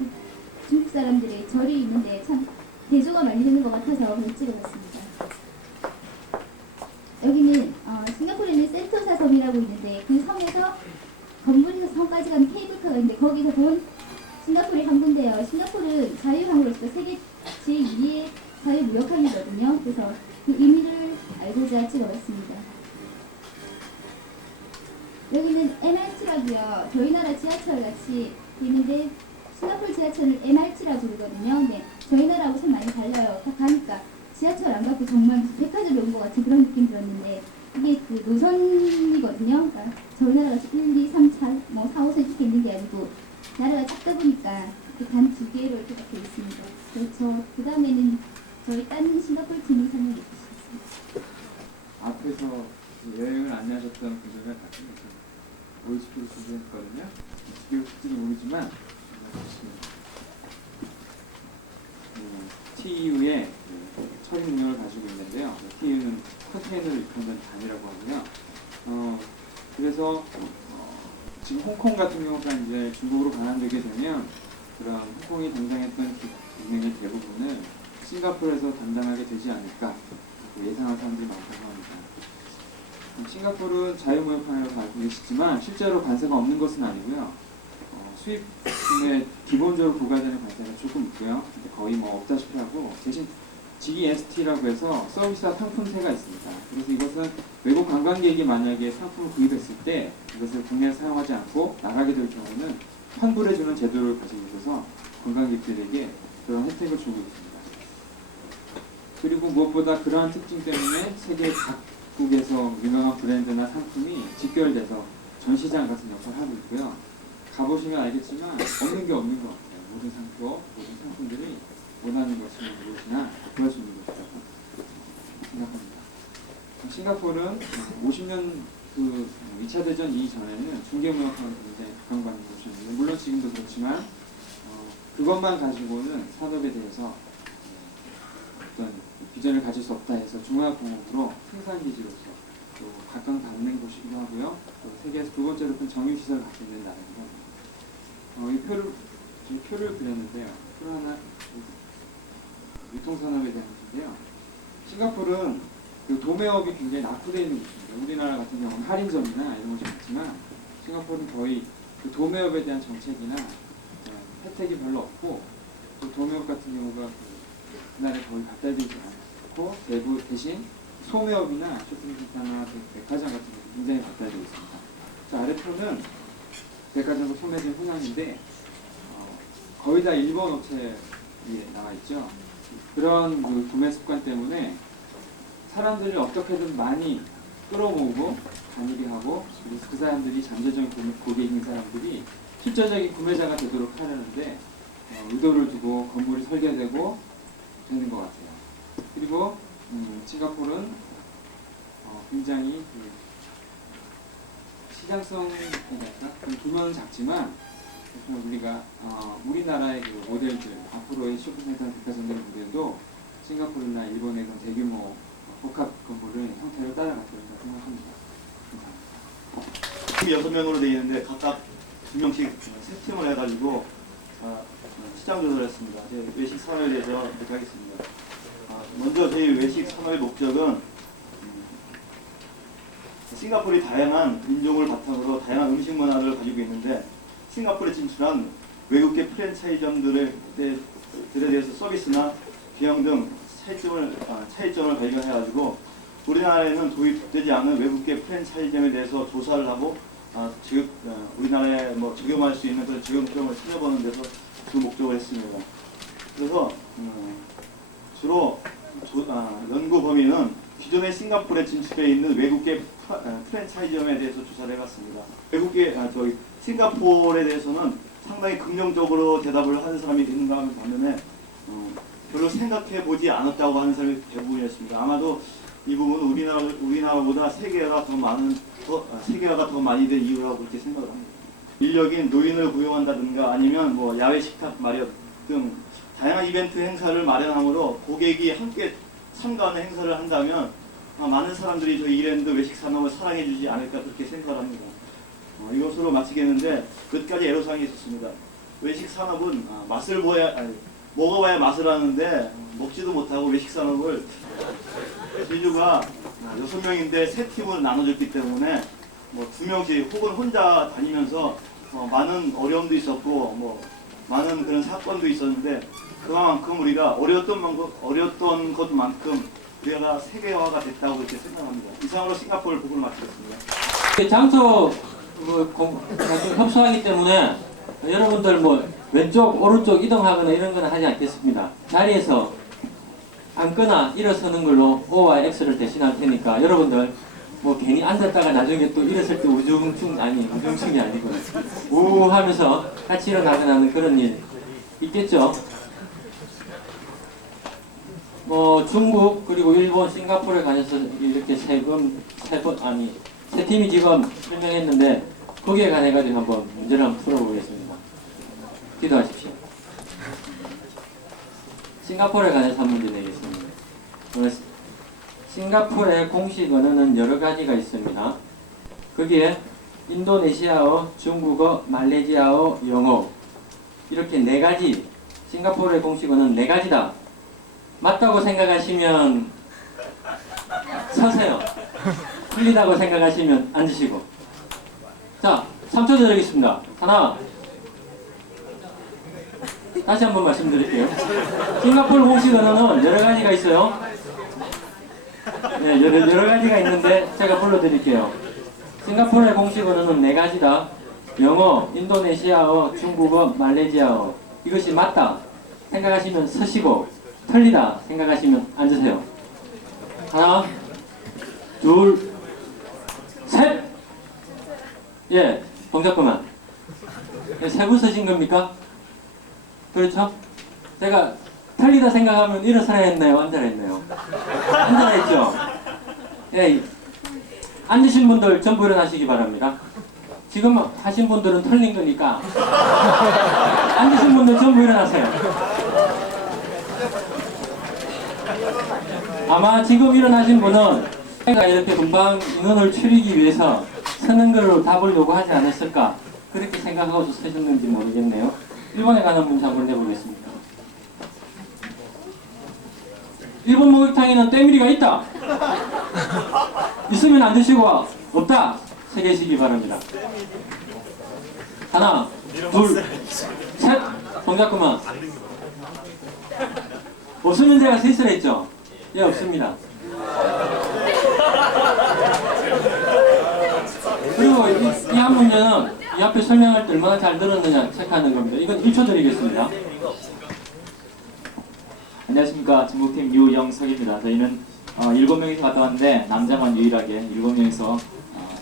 중국 사람들의 절이 있는데 참 대조가 많이 되는 것 같아서 찍어봤습니다. 여기는 싱가포르에는 센토사 섬이라고 있는데 그 섬에서 건물에서 섬까지 가는 케이블카가 있는데 거기서 본 싱가포르의 항구인데요. 싱가포르는 자유항으로서 세계 제2의 자유무역항이거든요. 그래서 그 의미를 알고자 찍어봤습니다. 여기는 MRT라고요. 저희 나라 지하철 같이 있는데 싱가포르 지하철을 MRT라고 부르거든요. 근데 저희 나라하고 참 많이 달라요. 다 가니까 지하철 안 갖고 정말 백화점에 온 것 같은 그런 느낌 들었는데 이게 그 노선이거든요. 그러니까 저희 나라가 1, 2, 3, 4, 뭐 4, 5선 이렇게 있는 게 아니고 나라가 작다 보니까 단 2개로 이렇게 되어 있습니다. 그래서 그 다음에는 저희 다른 싱가포르 팀이 설명해 주시겠습니다. 앞에서 여행을 안내하셨던 분들과 같이 OHP를 준비했거든요. 어떻게 오실지는 모르지만 TU의 처리 능력을 가지고 있는데요. TU는 컨테이너를 이끄는 단위라고 하고요. 그래서 지금 홍콩 같은 경우가 이제 중국으로 반환되게 되면 그런 홍콩이 담당했던 기능의 대부분을 싱가포르에서 담당하게 되지 않을까 예상하는 사람들이 많다고 합니다. 싱가포르는 자유무역항이라고 알고 계시지만 실제로 관세가 없는 것은 아니고요. 수입 근데 기본적으로 부과되는 관세가 조금 있고요. 근데 거의 뭐 없다시피 하고 대신 GST라고 해서 서비스와 상품세가 있습니다. 그래서 이것은 외국 관광객이 만약에 상품을 구입했을 때 이것을 국내에 사용하지 않고 나가게 될 경우는 환불해주는 제도를 가지고 있어서 관광객들에게 그런 혜택을 주고 있습니다. 그리고 무엇보다 그러한 특징 때문에 세계 각국에서 유명한 브랜드나 상품이 직결돼서 전시장 같은 역할을 하고 있고요. 가보시면 알겠지만 없는 게 없는 것 같아요. 모든 상품들이 원하는 것이면 무엇이나 구할 수 있는 것이라고 생각합니다. 싱가포르는 50년 그 2차 대전 이전에는 중개무역하고 굉장히 각광받는 곳이었는데 물론 지금도 그렇지만 그것만 가지고는 산업에 대해서 어떤 비전을 가질 수 없다 해서 중화공업으로 생산기지로서 또 각광받는 곳이기도 하고요. 또 세계에서 두 번째로 큰 정유시설을 갖고 있는 나라이기도 합니다. 이 표를 그렸는데요. 표 하나 유통산업에 대한 것인데요. 싱가포르는 그 도매업이 굉장히 낙후되어 있는 곳입니다. 우리나라 같은 경우는 할인점이나 이런 것이 많지만 싱가포르는 거의 그 도매업에 대한 정책이나 혜택이 별로 없고 또 도매업 같은 경우가 우리나라에 거의 발달되지 않고 대신 소매업이나 쇼핑센터나 백화점 같은 게 굉장히 발달되어 있습니다. 자, 아래표는 백화점과 소매점 현황인데 거의 다 일본 업체에 나와 있죠. 그런 그 구매 습관 때문에 사람들이 어떻게든 많이 끌어모으고 다니게 하고 그래서 그 사람들이 잠재적인 고객인 사람들이 실질적인 구매자가 되도록 하려는데 의도를 두고 건물이 설계되고 되는 것 같아요. 그리고 싱가포르는 굉장히 시장성이랄까 규모는 작지만 우리가 우리나라의 그 모델들 앞으로의 쇼핑센터 백화점들 모델도 싱가포르나 일본의 그런 대규모 복합 건물의 형태를 따라갈 거라고 생각합니다. 감사합니다. 6명으로 되어 있는데 각각 2명씩 세 팀을 해가지고 시장 조사를 했습니다. 외식 산업에 대해서 이렇게 하겠습니다. 먼저 저희 외식 산업의 목적은 싱가포르이 다양한 인종을 바탕으로 다양한 음식 문화를 가지고 있는데 싱가포르에 진출한 외국계 프랜차이점들에 대해서 서비스나 비용 등 차이점을 발견해가지고 우리나라에는 도입되지 않은 외국계 프랜차이점에 대해서 조사를 하고 우리나라에 뭐 적용할 수 있는 그런 적용점을 찾아보는 데서 그 목적을 했습니다. 그래서 주로 연구 범위는 기존의 싱가포르에 진출해 있는 외국계 프랜차이점에 대해서 조사를 해봤습니다. 외국계 싱가포르에 대해서는 상당히 긍정적으로 대답을 하는 사람이 있는가 하는 반면에 별로 생각해보지 않았다고 하는 사람이 대부분이었습니다. 아마도 이 부분은 우리나라보다 세계화가 더 많이 된 이유라고 그렇게 생각을 합니다. 인력인 노인을 고용한다든가 아니면 뭐 야외 식탁 마련 등 다양한 이벤트 행사를 마련함으로 고객이 함께 참가하는 행사를 한다면 많은 사람들이 저희 이랜드 외식 산업을 사랑해주지 않을까 그렇게 생각을 합니다. 이것으로 마치겠는데 몇 가지 애로사항이 있었습니다. 외식 산업은 먹어봐야 맛을 아는데 먹지도 못하고 외식 산업을 인류가 6명인데 3팀으로 나눠졌기 때문에 뭐 2명씩 혹은 혼자 다니면서 많은 어려움도 있었고 많은 그런 사건도 있었는데 그만큼 우리가 어려웠던 것만큼 우리가 세계화가 됐다고 이렇게 생각합니다. 이상으로 싱가포르 부분을 마치겠습니다. 장소 협소하기 때문에 여러분들 왼쪽 오른쪽 이동하거나 이런 건 하지 않겠습니다. 자리에서 앉거나 일어서는 걸로 O와 X를 대신할 테니까 여러분들 괜히 앉았다가 나중에 또 일어설 때 우중충이 아니고 우 하면서 같이 일어나거나 하는 그런 일 있겠죠. 중국 그리고 일본, 싱가포르에 관해서 이렇게 세 팀이 지금 설명했는데 거기에 관해 가지고 한번 문제를 한번 풀어보겠습니다. 기도하십시오. 싱가포르에 관해서 한 문제 내겠습니다. 싱가포르의 공식 언어는 여러 가지가 있습니다. 거기에 인도네시아어, 중국어, 말레이시아어, 영어 이렇게 4가지 싱가포르의 공식 언어는 4가지다. 맞다고 생각하시면 서세요. 틀리다고 생각하시면 앉으시고. 자, 3초 드리겠습니다. 하나, 다시 한번 말씀드릴게요. 싱가포르 공식 언어는 여러 가지가 있어요. 네, 여러 가지가 있는데 제가 불러드릴게요. 싱가포르의 공식 언어는 4가지다. 영어, 인도네시아어, 중국어, 말레이시아어. 이것이 맞다 생각하시면 서시고, 틀리다 생각하시면 앉으세요. 하나, 둘, 셋! 예, 동작 그만. 세 분 서신 겁니까? 그렇죠? 제가 틀리다 생각하면 일어서야 했나요? 앉아야 했나요? 앉아야 했죠? 예, 앉으신 분들 전부 일어나시기 바랍니다. 지금 하신 분들은 틀린 거니까 앉으신 분들 전부 일어나세요. 아마 지금 일어나신 분은 제가 이렇게 금방 인원을 줄이기 위해서 서는 걸로 답을 요구하지 않았을까 그렇게 생각하고 서셨는지 모르겠네요. 일본에 관한 문제 한번 내보겠습니다. 일본 목욕탕에는 때밀이가 있다. 있으면 안 드시고 없다. 새기시기 바랍니다. 하나, 둘, 셋. 동작 그만. 없으면 제가 셋을 했죠. 예, 없습니다. 그리고 이 한 문제는 이 앞에 설명할 때 얼마나 잘 들었느냐 체크하는 겁니다. 이건 1초 드리겠습니다. 안녕하십니까. 중국팀 유영석입니다. 저희는 7명이서 갔다 왔는데 남자만 유일하게 7명이서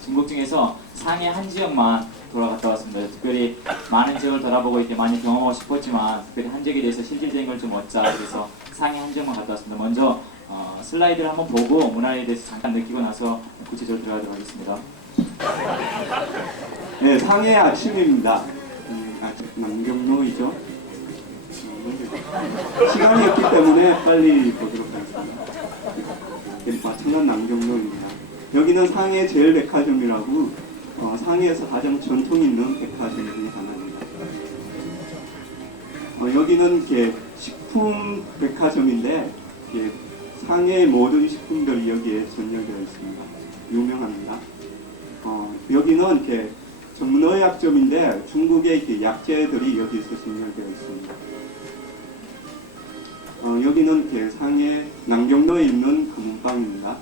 중국 중에서 상해 한 지역만 돌아갔다 왔습니다. 특별히 많은 지역을 돌아보고 이렇게 많이 경험하고 싶었지만 특별히 한 지역에 대해서 실질적인 걸 좀 얻자 그래서 상해 한 지역만 갔다 왔습니다. 먼저 슬라이드를 한번 보고 문화에 대해서 잠깐 느끼고 나서 구체적으로 들어가도록 하겠습니다. 네, 상해 아침입니다. 남경로이죠. 시간이 없기 때문에 빨리 보도록 하겠습니다. 마청난 남경로입니다. 여기는 상해 제일 백화점이라고 상해에서 가장 전통 있는 백화점 중에 하나입니다. 여기는 이렇게 식품 백화점인데 상해의 모든 식품들이 여기에 전열되어 있습니다. 유명합니다. 여기는 이렇게 전문의약점인데 중국의 이렇게 약재들이 여기서 전열되어 있습니다. 여기는 이렇게 상해 남경로에 있는 금은방입니다.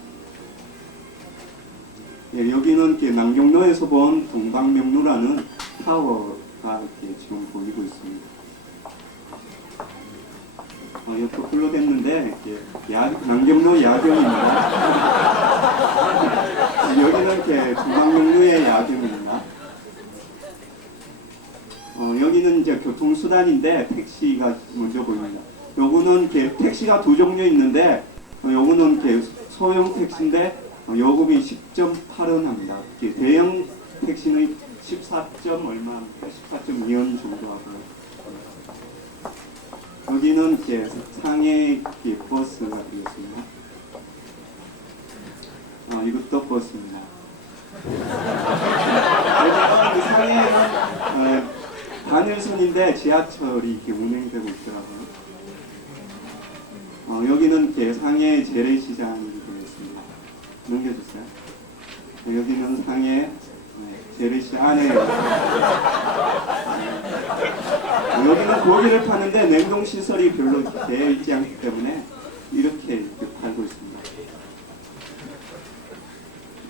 예, 여기는 이렇게 남경로에서 본 동방명루라는 타워가 이렇게 지금 보이고 있습니다. 옆으로 흘러댔는데 남경로 야경입니다. 여기는 이렇게 동방명루의 야경입니다. 여기는 이제 교통수단인데 택시가 먼저 보입니다. 요거는 이렇게 택시가 두 종류 있는데 요거는 이렇게 소형 택시인데 요금이 10.8원 합니다. 대형 택시는 14.2원 정도 하고요. 여기는 이렇게 상해 버스가 되겠습니다. 이것도 버스입니다. 여기는 상해는 단일선인데 지하철이 이렇게 운행되고 있더라고요. 여기는 이렇게 상해 재래시장이 되겠습니다. 넘겨주세요. 여기는 상해 재래시장 안에 여기는 고기를 파는데 냉동시설이 별로 되어 있지 않기 때문에 이렇게 팔고 있습니다.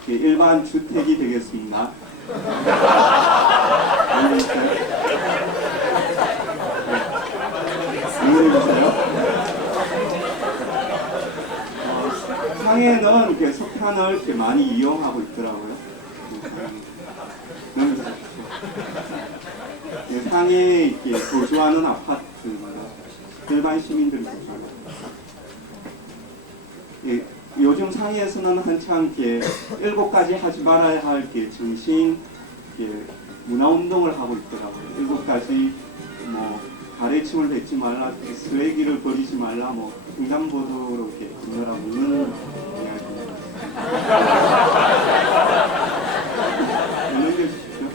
이렇게 일반 주택이 되겠습니다. 넘겨주세요. 상해는 이렇게 석탄을 이렇게 많이 이용하고 있더라고요. 상해에 이렇게 거주하는 아파트입니다. 일반 시민들이 거주하는. 예, 요즘 상해에서는 한창 이렇게 7가지 하지 말아야 할 이렇게 정신 문화 운동을 하고 있더라고요. 7가지 뭐 가래침을 뱉지 말라, 쓰레기를 버리지 말라, 뭐 횡단보도로 이렇게 건너라고 이런 이야기입니다. 넘겨주십시오.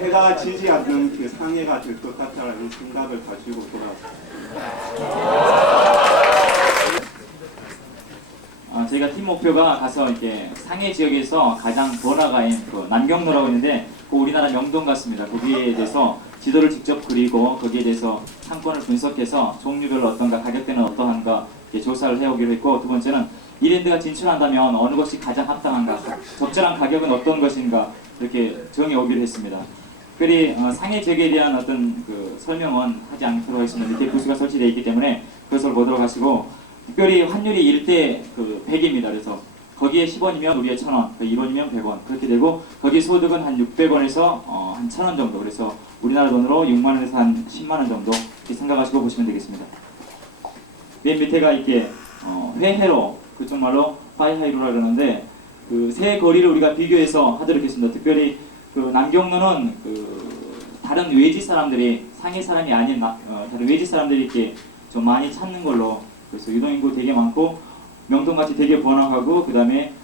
해가 지지 않는 그 상해가 될 것 같다라는 생각을 가지고 돌아왔습니다. 저희가 팀 목표가 가서 이렇게 상해 지역에서 가장 번화가인 그 남경로라고 있는데 그 우리나라 명동 같습니다. 거기에 대해서 지도를 직접 그리고 거기에 대해서 상권을 분석해서 종류별로 어떤가, 가격대는 어떠한가 이렇게 조사를 해오기로 했고, 두 번째는 이랜드가 진출한다면 어느 것이 가장 합당한가, 적절한 가격은 어떤 것인가 이렇게 정해오기로 했습니다. 특별히 상해 재개에 대한 어떤 그 설명은 하지 않도록 하겠습니다. 이렇게 부스가 설치되어 있기 때문에 그것을 보도록 하시고, 특별히 환율이 1대 100입니다. 그래서 거기에 10원이면 우리의 1,000원, 1원이면 100원 그렇게 되고, 거기 소득은 한 600원에서 한 1,000원 정도, 그래서 우리나라 돈으로 6만 원에서 한 10만 원 정도 이렇게 생각하시고 보시면 되겠습니다. 맨 밑에가 이렇게 회해로, 그쪽 말로 파이하이로라 그러는데, 그 세 거리를 우리가 비교해서 하도록 했습니다. 특별히 그 남경로는 그 다른 외지 사람들이, 상해 사람이 아닌 다른 외지 사람들이 이렇게 좀 많이 찾는 걸로, 그래서 유동인구 되게 많고 명동같이 되게 번화하고, 그 다음에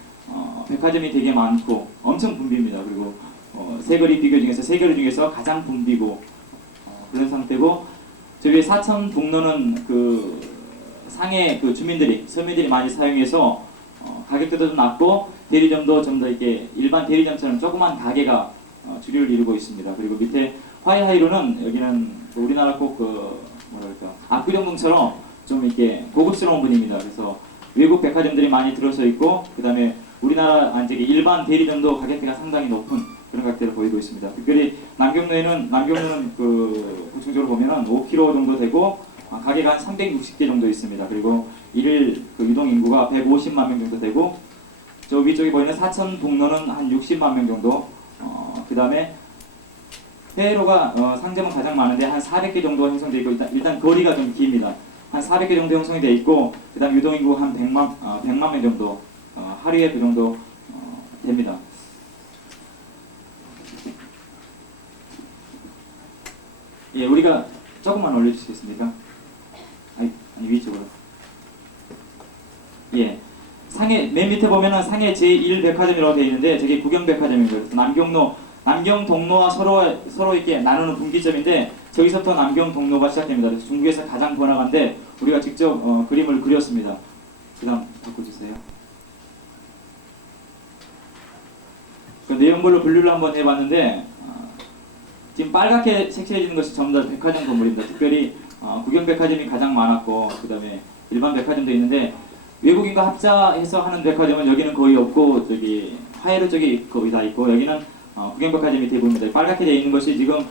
백화점이 되게 많고 엄청 붐빕니다. 그리고 세 거리 비교 중에서 세 거리 중에서 가장 붐비고 그런 상태고, 저기 사천북로는 그 상해 그 주민들이, 서민들이 많이 사용해서 가격대도 좀 낮고 대리점도 좀 더 이렇게 일반 대리점처럼 조그만 가게가 주류를 이루고 있습니다. 그리고 밑에 화이하이로는, 여기는 우리나라 꼭 그 뭐랄까 압구정동처럼 좀 이렇게 고급스러운 분위기입니다. 그래서 외국 백화점들이 많이 들어서 있고, 그 다음에 우리나라 안쪽에 일반 대리점도 가격대가 상당히 높은 그런 가격대를 보이고 있습니다. 특별히 남경로는 그 구층적으로 보면은 5km 정도 되고 가게가 한 360개 정도 있습니다. 그리고 일일 그 유동 인구가 150만 명 정도 되고, 저 위쪽에 보이는 사천북로는 한 60만 명 정도. 그 다음에 회로가 상점은 가장 많은데 한 400개 정도 형성되어 있고, 일단 거리가 좀 깁니다. 한 400개 정도 형성이 되어 있고, 그 다음 유동인구 한 100만 명 정도, 하루에 그 정도 됩니다. 예, 우리가 조금만 올려주시겠습니까? 아니 위쪽으로. 예, 상해 맨 밑에 보면은 상해 제1백화점이라고 되어 있는데, 저게 구경백화점입니다. 남경동로와 서로 이렇게 나누는 분기점인데, 저기서부터 남경동로가 시작됩니다. 그래서 중국에서 가장 번화가인데 우리가 직접 그림을 그렸습니다. 그 다음 바꿔주세요. 그 내용별로 분류를 한번 해봤는데, 지금 빨갛게 색칠해지는 것이 전부 다 백화점 건물입니다. 특별히 구경백화점이 가장 많았고, 그 다음에 일반 백화점도 있는데, 외국인과 합작해서 하는 백화점은 여기는 거의 없고, 저기 화해로 쪽이 거의 다 있고, 여기는 구경백화점이 대부분입니다. 빨갛게 되어 있는 것이 지금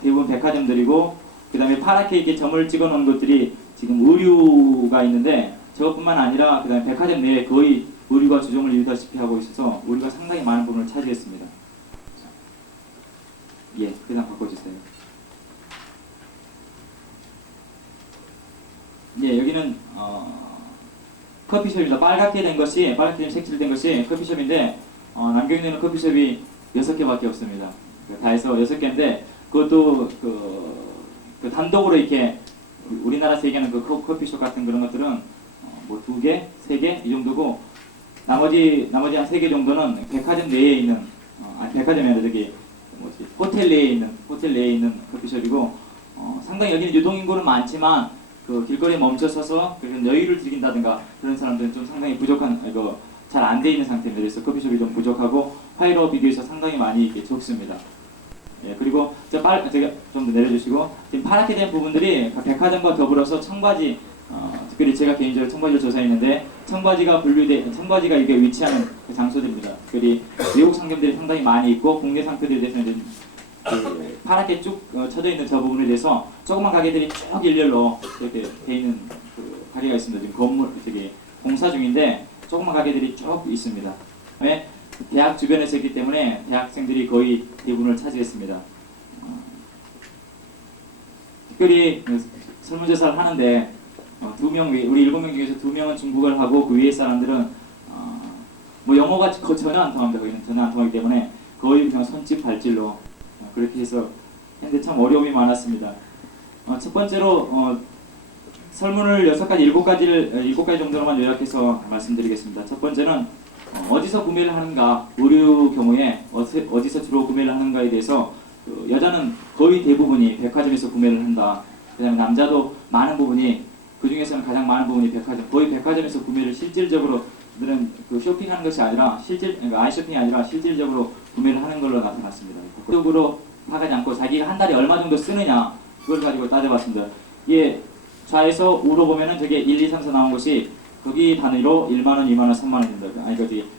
대부분 백화점들이고, 그 다음에 파랗게 이렇게 점을 찍어 놓은 것들이 지금 의류가 있는데, 저것뿐만 아니라 그 다음에 백화점 내에 거의 의류가 주종을 이루다시피 하고 있어서 의류가 상당히 많은 부분을 차지했습니다. 예, 그 다음 바꿔주세요. 예, 여기는 커피숍입니다. 빨갛게 색칠된 것이 커피숍인데, 남경에는 커피숍이 6개밖에 없습니다. 다 해서 6개인데, 그것도 그 단독으로 이렇게 우리나라에서 얘기하는 그 커피숍 같은 그런 것들은 뭐 2개, 3개 이 정도고, 나머지 한 3개 정도는 백화점 내에 있는, 백화점이 아니라 저기 호텔 내에 있는 커피숍이고, 상당히 여기는 유동인구는 많지만 그 길거리에 멈춰 서서 여유를 즐긴다든가 그런 사람들은 좀 상당히 부족한, 잘 안 돼 있는 상태입니다. 그래서 커피숍이 좀 부족하고 화이로 비교해서 상당히 많이 이렇게 적습니다. 예, 그리고 제가 좀 더 내려주시고, 지금 파랗게 된 부분들이 백화점과 더불어서 청바지, 특별히 제가 개인적으로 청바지를 조사했는데, 청바지가 이게 위치하는 그 장소들입니다. 특별히 외국 상점들이 상당히 많이 있고, 국내 상표들에 대해서는 그 파랗게 쭉 쳐져 있는 저 부분에 대해서 조그만 가게들이 쭉 일렬로 이렇게 돼 있는 그 가게가 있습니다. 지금 건물 저기 공사 중인데 조그만 가게들이 쭉 있습니다. 그다음에 대학 주변에서 있기 때문에 대학생들이 거의 대부분을 차지했습니다. 특별히 설문조사를 하는데 2명, 우리 7명 중에서 2명은 중국어를 하고, 그 위에 사람들은 뭐 영어가 전혀 안 통합니다. 거기는 전혀 안 통하기 때문에 거의 그냥 손짓 발질로 그렇게 해서 했는데 참 어려움이 많았습니다. 첫 번째로 설문을 7가지 정도로만 요약해서 말씀드리겠습니다. 첫 번째는 어디서 구매를 하는가, 의류 경우에 어디서 주로 구매를 하는가에 대해서 여자는 거의 대부분이 백화점에서 구매를 한다. 그 다음에 남자도 많은 부분이, 그 중에서는 가장 많은 부분이 거의 백화점에서 구매를 실질적으로, 그들은 그 쇼핑하는 것이 아니라 그러니까 아이쇼핑이 아니라 실질적으로 구매를 하는 걸로 나타났습니다. 적으로 파가지 않고 자기가 한 달에 얼마 정도 쓰느냐 그걸 가지고 따져봤습니다. 이게 좌에서 우로 보면은 저게 1, 2, 3, 4 나온 것이 거기 단위로 1만원, 2만원, 3만원 된다. 아니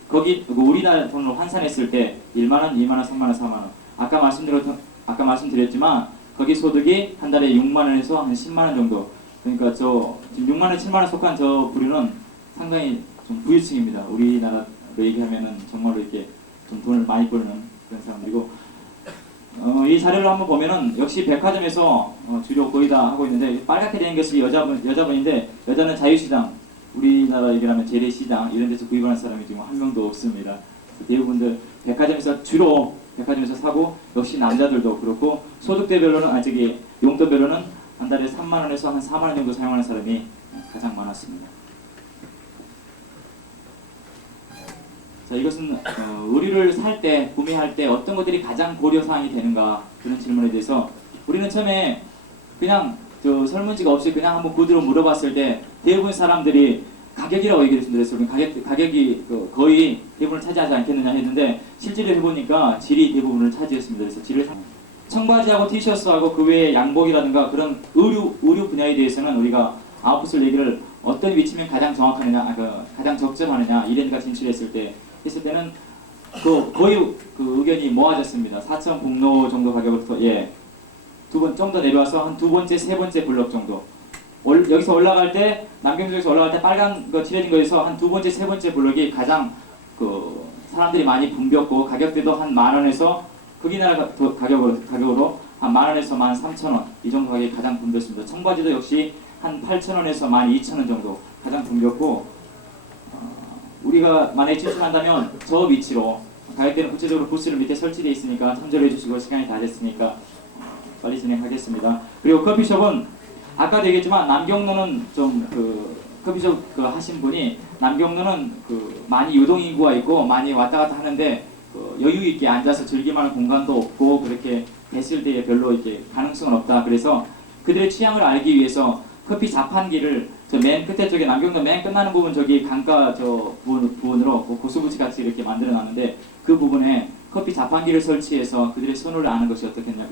거기 우리나라 돈으로 환산했을 때 1만원, 2만원, 3만원, 4만원. 아까 말씀드렸지만 거기 소득이 한 달에 6만원에서 한 10만원 정도. 그러니까 저 지금 6만원, 7만원 속한 저 부류는 상당히 좀 부유층입니다. 우리나라로 얘기하면은 정말로 이렇게 좀 돈을 많이 버는 그런 사람들이고. 이 자료를 한번 보면은 역시 백화점에서 주로 거의 다 하고 있는데 빨갛게 된 것이 여자분인데 여자는 자유시장 우리나라 얘기하면 재래시장 이런 데서 구입하는 사람이 지금 한 명도 없습니다. 대부분들 백화점에서 주로 백화점에서 사고 역시 남자들도 그렇고 소득대별로는 용돈별로는 한 달에 3만 원에서 한 4만 원 정도 사용하는 사람이 가장 많았습니다. 자, 이것은 의류를 살 때, 구매할 때 어떤 것들이 가장 고려사항이 되는가 그런 질문에 대해서 우리는 처음에 그냥 설문지가 없이 그냥 한번 구두로 물어봤을 때 대부분 사람들이 가격이라고 얘기를 했습니다. 그래서 가격이 거의 대부분을 차지하지 않겠느냐 했는데 실제로 해보니까 질이 대부분을 차지했습니다. 그래서 질을 청바지하고 티셔츠하고 그 외에 양복이라든가 그런 의류 분야에 대해서는 우리가 아웃풋을 얘기를 어떤 위치면 가장 정확하느냐, 가장 적절하느냐 이런 가 진출했을 때는 거의 그 의견이 모아졌습니다. 사천 북로 정도 가격부터 두 번 좀 더 내려와서 한 두 번째, 세 번째 블럭 정도. 여기서 올라갈 때 남경주에서 올라갈 때 빨간 거 칠해진 거에서 한 두 번째, 세 번째 블럭이 가장 사람들이 많이 붐볐고 가격대도 한 10,000원에서 거기나라 가격으로 한 10,000원에서 13,000원 이 정도 가격이 가장 붐볐습니다. 청바지도 역시 한 8,000원에서 12,000원 정도 가장 붐볐고 우리가 만약에 진출한다면 저 위치로 가격대는 구체적으로 부스를 밑에 설치되어 있으니까 참조해 주시고 시간이 다 됐으니까 빨리 진행하겠습니다. 그리고 커피숍은 아까도 얘기했지만 남경로는 좀 커피숍 하신 분이 남경로는 많이 유동인구가 있고 많이 왔다 갔다 하는데 여유 있게 앉아서 즐길만한 공간도 없고 그렇게 됐을 때에 별로 이렇게 가능성은 없다. 그래서 그들의 취향을 알기 위해서 커피 자판기를 저 맨 끝에 쪽에 남경로 맨 끝나는 부분 저기 강가 저 부분으로 고수부치 같이 이렇게 만들어 놨는데 그 부분에 커피 자판기를 설치해서 그들의 선호를 아는 것이 어떻겠냐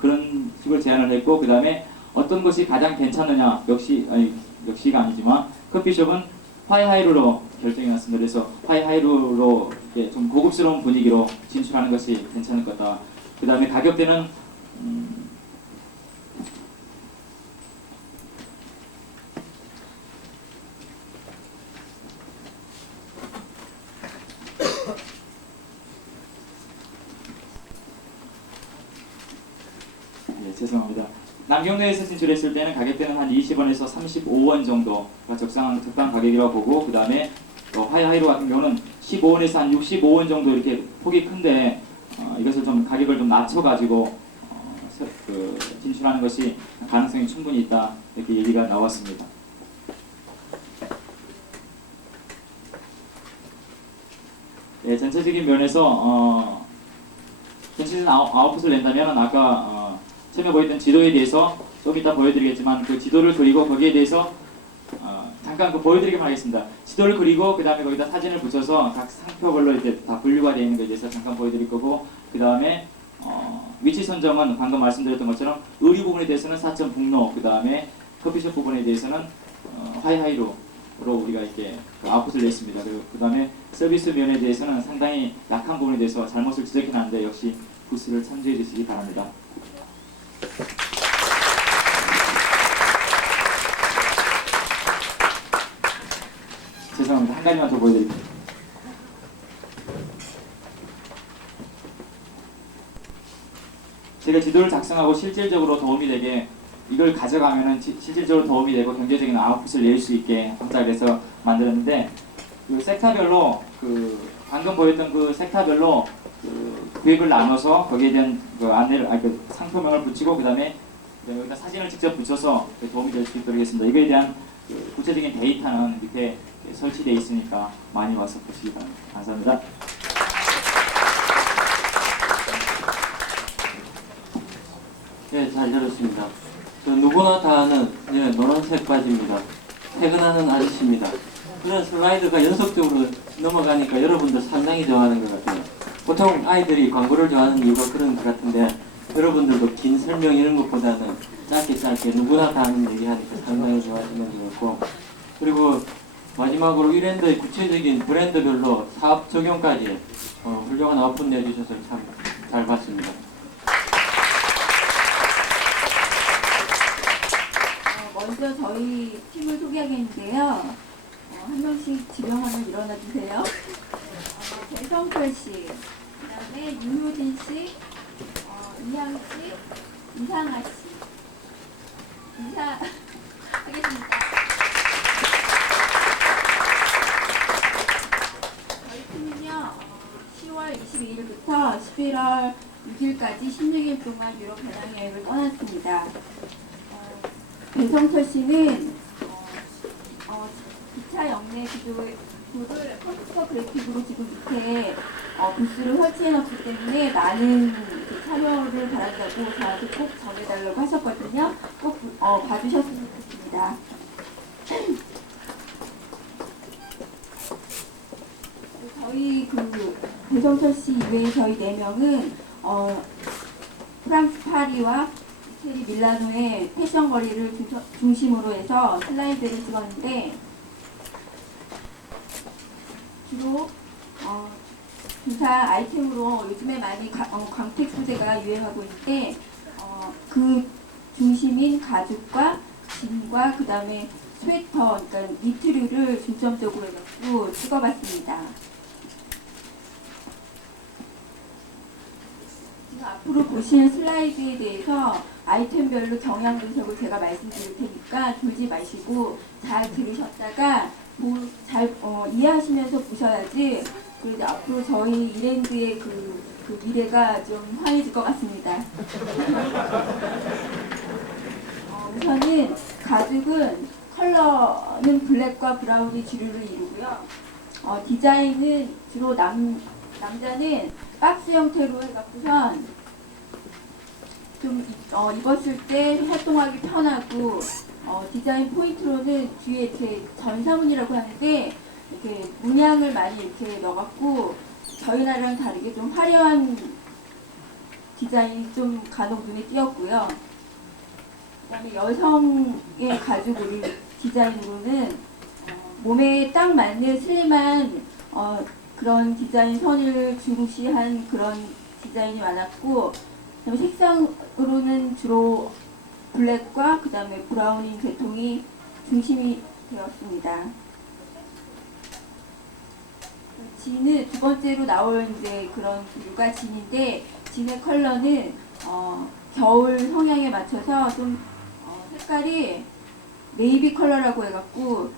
그런 식으로 제안을 했고 그 다음에 어떤 것이 가장 괜찮느냐 역시가 아니지만 커피숍은 하이하이루로 결정해놨습니다. 그래서 하이하이루로 이렇게 좀 고급스러운 분위기로 진출하는 것이 괜찮을 거다. 그 다음에 가격대는 죄송합니다. 남경로에서 진출했을 때는 가격대는 한 20원에서 35원 정도가 적당한 가격이라고 보고 그 다음에 하이하이로 같은 경우는 15원에서 한 65원 정도 이렇게 폭이 큰데 이것을 좀 가격을 좀 낮춰가지고 진출하는 것이 가능성이 충분히 있다 이렇게 얘기가 나왔습니다. 네, 전체적인 면에서 전체적인 아웃풋을 낸다면 아까 처음에 보였던 지도에 대해서 좀 이따 보여드리겠지만 그 지도를 그리고 거기에 대해서 잠깐 보여드리기만 하겠습니다. 지도를 그리고 그 다음에 거기다 사진을 붙여서 각 상표별로 이제 다 분류가 되어 있는 것에 대해서 잠깐 보여드릴 거고 그 다음에 위치 선정은 방금 말씀드렸던 것처럼 의류 부분에 대해서는 사천 북로 그 다음에 커피숍 부분에 대해서는 하이하이로 우리가 이렇게 아웃풋을 냈습니다. 그리고 그 다음에 서비스 면에 대해서는 상당히 약한 부분에 대해서 잘못을 지적해 놨는데 역시 부스를 참조해 주시기 바랍니다. 죄송합니다. 한 가지만 더 보여드릴게요. 제가 지도를 작성하고 실질적으로 도움이 되게 이걸 가져가면은 실질적으로 도움이 되고 경제적인 아웃풋을 낼 수 있게 확장해서 만들었는데 그 섹터별로 방금 보였던 그 섹터별로 구획을 나눠서 거기에 대한 상표명을 붙이고 그 다음에 여기다 사진을 직접 붙여서 도움이 될 수 있도록 하겠습니다. 이거에 대한 구체적인 데이터는 밑에 설치되어 있으니까 많이 와서 보시기 바랍니다. 감사합니다. 네, 잘 들었습니다. 누구나 다 아는 노란색 바지입니다. 퇴근하는 아저씨입니다. 그런 슬라이드가 연속적으로 넘어가니까 여러분들 상당히 좋아하는 것 같아요. 보통 아이들이 광고를 좋아하는 이유가 그런 것 같은데 여러분들도 긴 설명 이런 것보다는 짧게 누구나 다 하는 얘기 하니까 상당히 좋아하시는 것 같고, 그리고 마지막으로 이랜드의 구체적인 브랜드별로 사업 적용까지 훌륭한 오픈 내주셔서 참 잘 봤습니다. 먼저 저희 팀을 소개하겠는데요. 한 명씩 지명하면 일어나 주세요. 배성철 씨, 그다음에 윤효진 씨, 이향 씨, 이상아 씨. 인사하겠습니다. 저희 팀은요, 10월 22일부터 11월 6일까지 16일 동안 유럽 배낭여행을 떠났습니다. 배성철 씨는 기차 역내 구조를 컴퓨터 그래픽으로 지금 밑에 부스를 설치해놨기 때문에 많은 참여를 바란다고 저한테 꼭 전해달라고 하셨거든요. 꼭 봐주셨으면 좋겠습니다. 저희 배성철 씨 이외에 저희 4명은 프랑스 파리와 이태리 밀라노의 패션 거리를 중심으로 해서 슬라이드를 찍었는데, 주로 주사 아이템으로 요즘에 많이 광택 소재가 유행하고 있는데, 그 중심인 가죽과 진과 그 다음에 스웨터, 그러니까 니트류를 중점적으로 해서 찍어봤습니다. 지금 앞으로 보실 슬라이드에 대해서 아이템별로 경향 분석을 제가 말씀드릴 테니까 졸지 마시고 잘 들으셨다가 잘 이해하시면서 보셔야지 그래도 앞으로 저희 이랜드의 그 미래가 좀 환해질 것 같습니다. 우선은 가죽은 컬러는 블랙과 브라운이 주류를 이루고요. 디자인은 주로 남자는 박스 형태로 해갖고선 좀 입었을 때 활동하기 편하고, 디자인 포인트로는 뒤에 이렇게 전사문이라고 하는데 이렇게 문양을 많이 이렇게 넣어갖고 저희 나라랑 다르게 좀 화려한 디자인이 좀 간혹 눈에 띄었고요. 그다음에 여성의 가죽 디자인으로는 몸에 딱 맞는 슬림한 그런 디자인 선을 중시한 그런 디자인이 많았고, 그다음에 색상으로는 주로 블랙과 그 다음에 브라운인 계통이 중심이 되었습니다. 진은 두 번째로 나올 이제 그런 부류가 진인데, 진의 컬러는 겨울 성향에 맞춰서 좀 색깔이 네이비 컬러라고 해갖고,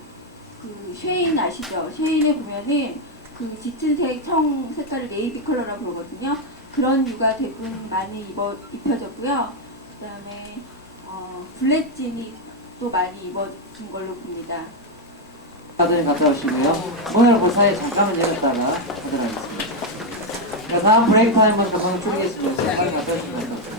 그 쉐인 아시죠? 쉐인에 보면은 그 짙은 청 색깔을 네이비 컬러라고 그러거든요. 그런 류가 대부분 많이 입혀졌고요. 그 다음에 블랙진이 또 많이 입어진 걸로 봅니다. 다들 갔다 오시고요. 오늘 그 사이에 잠깐만 열었다가 하도록 하겠습니다. 다음 브레이크 타임은 조금 줄이겠습니다. 잠깐 갔다 오시면 됩니다.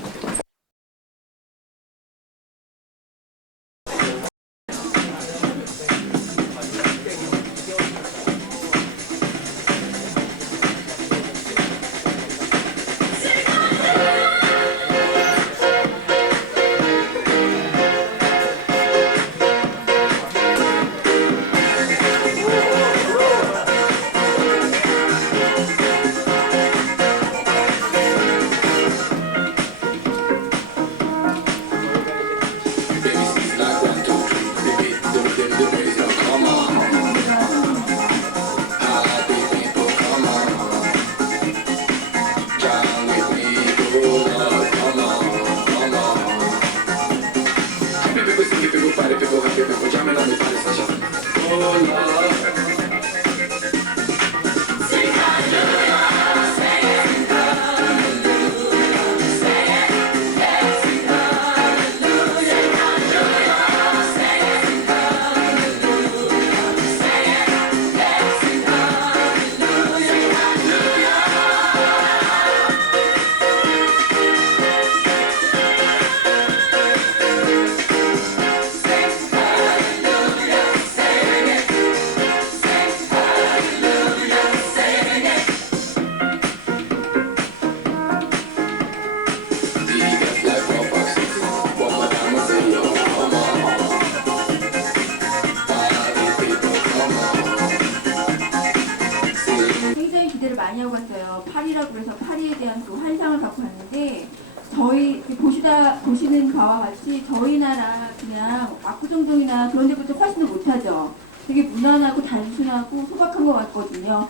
보시는 바와 같이 저희 나라 그냥 압구정동이나 그런 데보다 훨씬 더 못하죠. 되게 무난하고 단순하고 소박한 것 같거든요.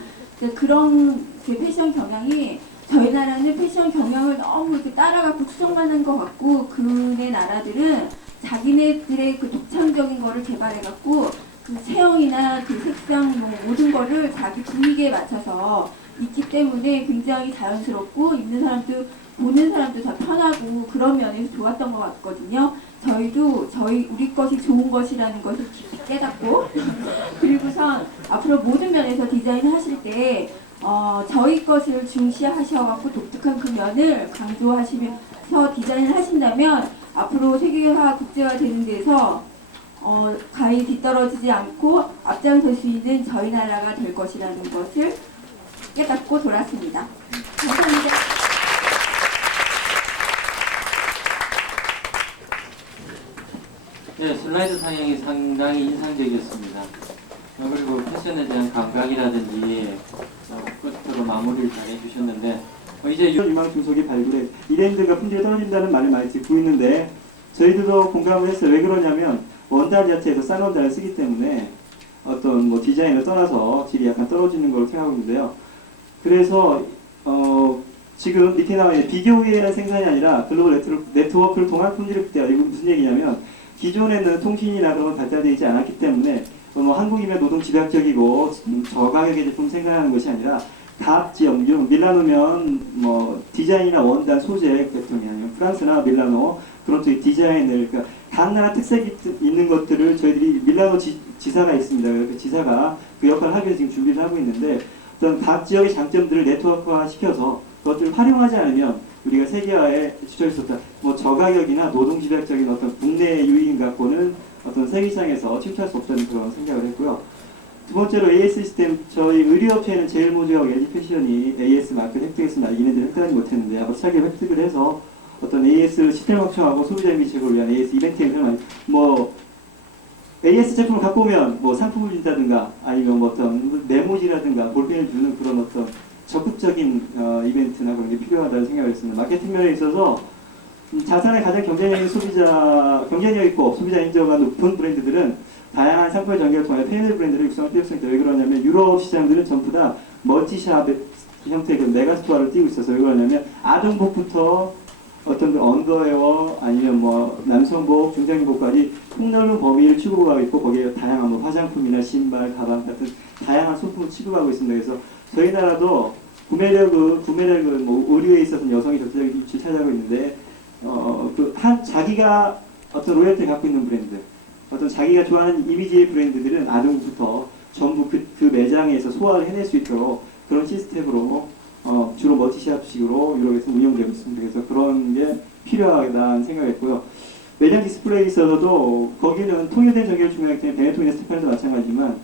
그런 패션 경향이 저희 나라는 패션 경향을 너무 이렇게 따라가고 추정만 한 것 같고 그네 나라들은 자기네들의 그 독창적인 거를 개발해갖고 그 체형이나 그 색상 뭐 모든 거를 자기 분위기에 맞춰서 있기 때문에 굉장히 자연스럽고 입는 사람도 보는 사람도 다 편하고 그런 면에서 좋았던 것 같거든요. 저희도 우리 것이 좋은 것이라는 것을 깊이 깨닫고 그리고선 앞으로 모든 면에서 디자인을 하실 때 저희 것을 중시하셔갖고 독특한 그 면을 강조하시면서 디자인을 하신다면 앞으로 세계화 국제화 되는 데서 가히 뒤떨어지지 않고 앞장설 수 있는 저희 나라가 될 것이라는 것을 깨닫고 돌았습니다. 감사합니다. 네, 슬라이드 상영이 상당히 인상적이었습니다. 그리고 패션에 대한 감각이라든지 끝으로 마무리를 잘 해주셨는데 이제 유망 중속이 발굴해 이랜드가 품질이 떨어진다는 말을 많이 듣고 있는데 저희들도 공감을 했어요. 왜 그러냐면 원단 자체에서 싼 원단을 쓰기 때문에 어떤 뭐 디자인을 떠나서 질이 약간 떨어지는 걸로 생각하고 있는데요. 그래서 지금 밑에 나와 있는 비교의 생산이 아니라 글로벌 네트워크를 통한 품질을 극대화. 이거 무슨 얘기냐면 기존에는 통신이나 그런 건 발달되지 않았기 때문에 한국이면 노동 집약적이고 저가격의 제품 생산하는 것이 아니라 각 지역, 밀라노면 뭐 디자인이나 원단, 소재 계통이 아니면 프랑스나 밀라노 그런 쪽의 디자인을 그러니까 각 나라 특색이 있는 것들을 저희들이 밀라노 지사가 있습니다. 그 지사가 그 역할을 하기 위해서 지금 준비를 하고 있는데 어떤 각 지역의 장점들을 네트워크화 시켜서 그것들을 활용하지 않으면 우리가 세계화에 주저할 수 없다. 뭐 저가격이나 노동 집약적인 어떤 국내 유인 갖고는 어떤 세계시장에서 침투할 수 없다는 그런 생각을 했고요. 두 번째로 AS 시스템, 저희 의류업체는 제일 모주하고 LG패션이 AS 마크를 획득했습니다. 얘네들 획득하지 못했는데 앞으로 차기 획득을 해서 어떤 AS 시스템 확충하고 소비자 미책을 위한 AS 이벤트 행사를 뭐 AS 제품을 갖고 오면 뭐 상품을 준다든가 아니면 뭐 어떤 메모지라든가 볼펜을 주는 그런 어떤 적극적인 이벤트나 그런 게 필요하다는 생각을 했습니다. 마케팅 면에 있어서 자산의 가장 경쟁력 있고 소비자 인정가 높은 브랜드들은 다양한 상품의 전개를 통해 패널 브랜드를 육성할 필요성이 있다. 왜 그러냐면 유럽 시장들은 전부 다 멀티샵 형태의 그 메가스토어를 띄고 있어서 왜 그러냐면 아동복부터 어떤 그 언더웨어 아니면 뭐 남성복, 중장년복까지 폭넓은 범위를 취급하고 있고 거기에 다양한 뭐 화장품이나 신발, 가방 같은 다양한 소품을 취급하고 있습니다. 그래서 저희 나라도 구매력을 뭐 의류에 있어서 여성이 적극적인 위치를 차지하고 있는데 자기가 어떤 로열티를 갖고 있는 브랜드, 어떤 자기가 좋아하는 이미지의 브랜드들은 아동부터 전부 그 매장에서 소화를 해낼 수 있도록 그런 시스템으로 주로 멀티샵식으로 유럽에서 운영되고 있습니다. 그래서 그런 게 필요하다는 생각했고요. 매장 디스플레이에 있어서도 거기는 통일된 전개를 중요하기 때문에 베네통이나 스테판도 마찬가지지만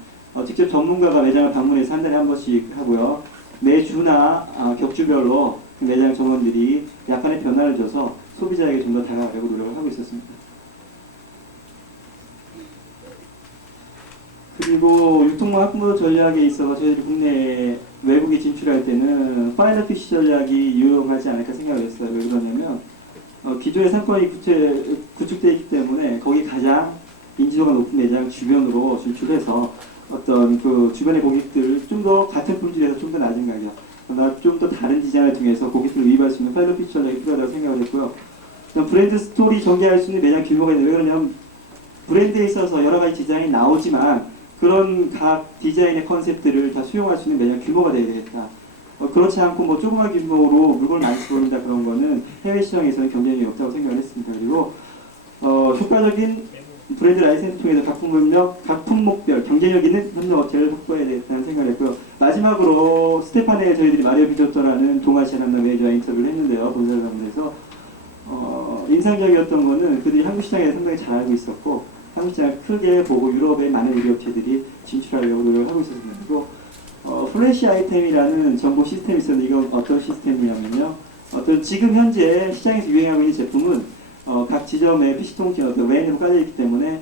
직접 전문가가 매장을 방문해서 한 달에 한 번씩 하고요. 매주나 격주별로 그 매장 점원들이 약간의 변화를 줘서 소비자에게 좀 더 다가가려고 노력을 하고 있었습니다. 그리고 유통망 확보 전략에 있어서 저희들이 국내 외국에 진출할 때는 파이널 피시 전략이 유용하지 않을까 생각을 했어요. 왜 그러냐면 기존의 상권이 구축되어 있기 때문에 거기 가장 인지도가 높은 매장 주변으로 진출해서 어떤 그 주변의 고객들 좀 더 같은 품질에서 좀 더 낮은 가격, 좀 더 다른 디자인을 통해서 고객들을 유입할 수 있는 파이널 피시 전략이 필요하다고 생각을 했고요. 브랜드 스토리 전개할 수 있는 매장 규모가 있는데 왜 그러냐면 브랜드에 있어서 여러 가지 디자인이 나오지만 그런 각 디자인의 컨셉들을 다 수용할 수 있는 매장 규모가 되어야 되겠다. 그렇지 않고 뭐 조그만 규모로 물건을 많이 들어온다 그런 거는 해외 시장에서는 경쟁력이 없다고 생각을 했습니다. 그리고 효과적인 브랜드 라이센스 통해서 각품목별 경쟁력 있는 협력업체를 확보해야 되겠다는 생각을 했고요. 마지막으로 스테판에 저희들이 마리오 비조토라는 동아시아 남남 매니저와 인터뷰를 했는데요. 본사장에서 인상적이었던 거는 그들이 한국 시장에 상당히 잘 알고 있었고 한국 시장을 크게 보고 유럽의 많은 의류업체들이 진출하려고 노력을 하고 있었습니다. 그리고 플래시 아이템이라는 정보 시스템이 있었는데 이건 어떤 시스템이냐면요. 어떤 지금 현재 시장에서 유행하고 있는 제품은 각 지점에 PC통신 어떤 랜으로 깔려 있기 때문에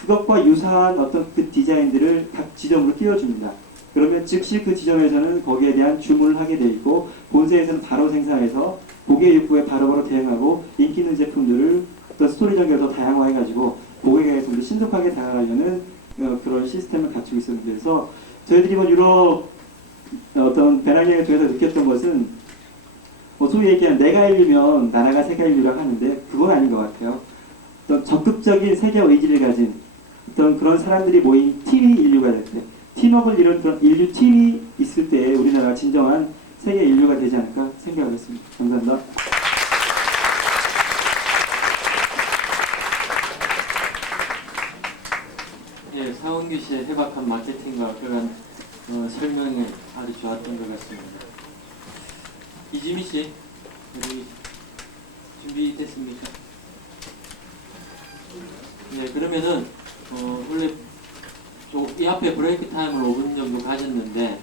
그것과 유사한 어떤 그 디자인들을 각 지점으로 띄워줍니다. 그러면 즉시 그 지점에서는 거기에 대한 주문을 하게 돼 있고 본사에서는 바로 생산해서 고객 욕구에 바로바로 대응하고 인기 있는 제품들을 어떤 스토리 전개를 더 다양화해가지고 고객에게 좀 더 신속하게 다가가려는 그런 시스템을 갖추고 있었는데, 그래서 저희들이 이번 유럽 어떤 배낭여행을 통해서 느꼈던 것은 뭐 소위 얘기하는 내가 인류면 나라가 세계 인류라고 하는데 그건 아닌 것 같아요. 어떤 적극적인 세계 의지를 가진 어떤 그런 사람들이 모인 팀이 인류가 될 때, 팀워크를 이룬 그런 인류 팀이 있을 때 우리나라가 진정한 세계 인류가 되지 않을까 생각을 했습니다. 감사합니다. 예, 사원규 씨의 해박한 마케팅과 그간 설명이 아주 좋았던 것 같습니다. 이지미 씨, 우리 준비됐습니까? 네, 그러면은 원래 이 앞에 브레이크 타임을 5분 정도 가졌는데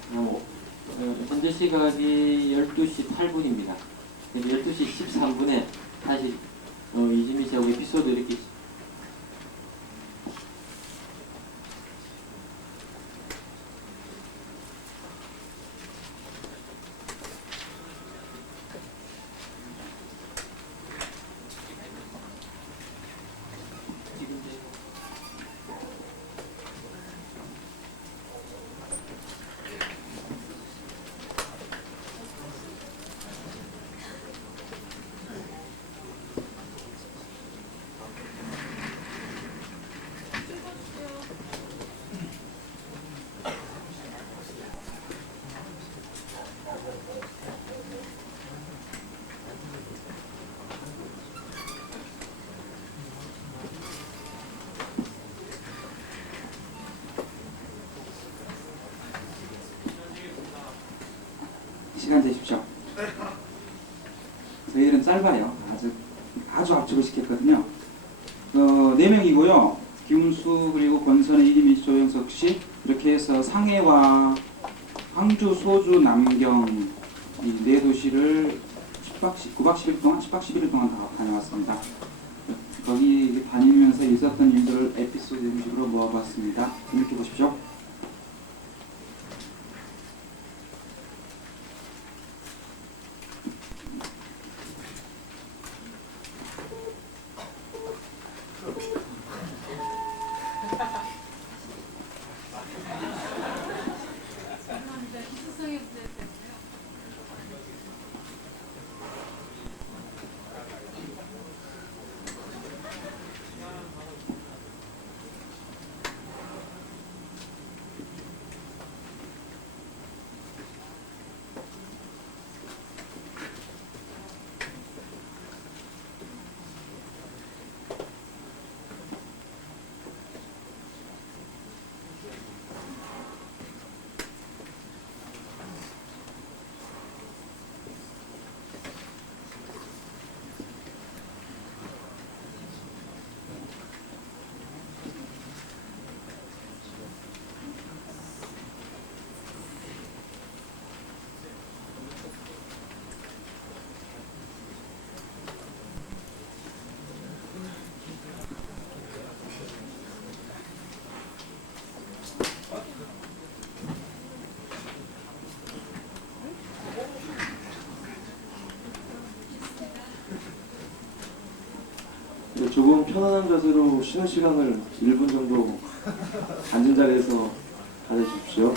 현재 시각이 12시 8분입니다. 12시 13분에 다시 이지미 씨하고 에피소드 이렇게 시간 되십시오. 저희들은 짧아요. 아주 압축을 시켰거든요. 4명이고요. 김은수 그리고 권선혜, 이지미, 조영석 씨 이렇게 해서 상해와 광주, 소주, 남경 이 4도시를 9박 10일 동안 10박 11일 동안 다 다녀왔습니다. 거기 다니면서 있었던 일들을 에피소드 형식으로 모아봤습니다. 재밌게 보십시오. 조금 편안한 자세로 쉬는 시간을 1분 정도 앉은 자리에서 가져주십시오.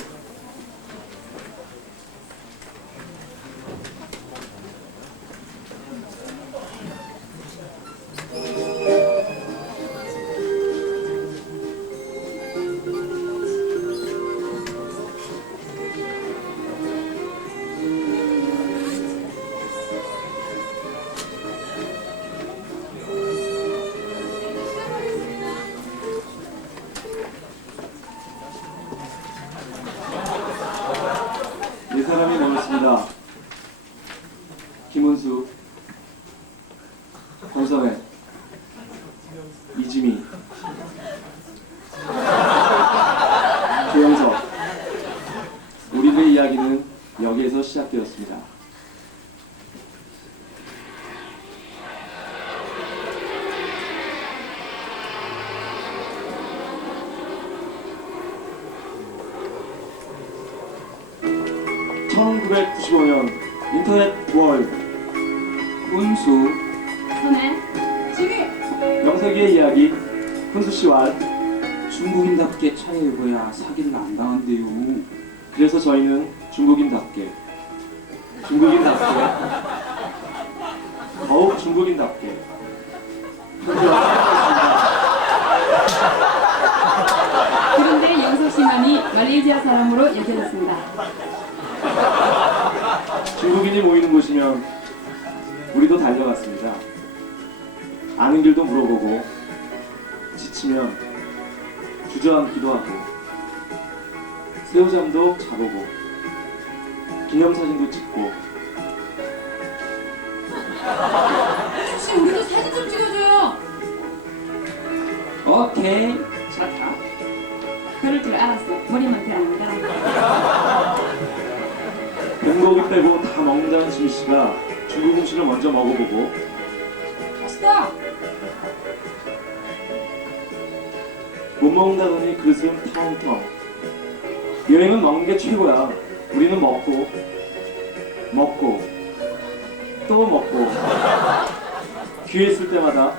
네 사람이 남았습니다. 김은수, 권선혜, 이지미, 조영석. 우리들의 이야기는 여기에서 시작되었습니다. 1995년 인터넷 월 훈수 손에 영석이의 이야기 훈수씨와 중국인답게 차에 입어야 사기를 안 당한대요. 그래서 저희는 중국인답게 더욱 중국인답게 그런데 영석 씨만이 말레이시아 사람으로 여겨졌습니다. 중국인이 모이는 곳이면 우리도 달려갔습니다. 아는 길도 물어보고 지치면 주저앉기도 하고 새우잠도 자보고 기념사진도 찍고 혹시 우리도 사진 좀 찍어줘요. 오케이. 자 타. 그럴 줄 알았어. 머리만 대랍니다. 뱀고기 빼고 다 먹는다는 지미씨가 중국 음식을 먼저 먹어보고 맛있다. 못 먹는다더니 그릇은 텅텅. 여행은 먹는 게 최고야. 우리는 먹고 또 먹고 기회 있을 때마다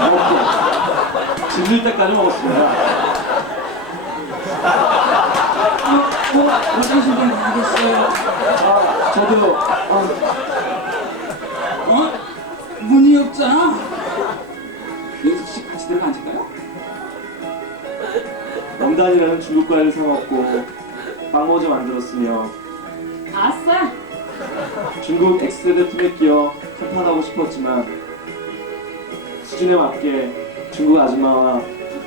먹고 질릴 때까지 먹었습니다. 어디서 좀 가겠어요? 저도 문이 없잖아. 영석 씨 같이 들어가 앉을까요? 명단이라는 중국 과일을 사 먹고 빵모자 만들었으며 아싸! 중국 X세대 팀에 끼어 한판하고 싶었지만 수준에 맞게 중국 아줌마와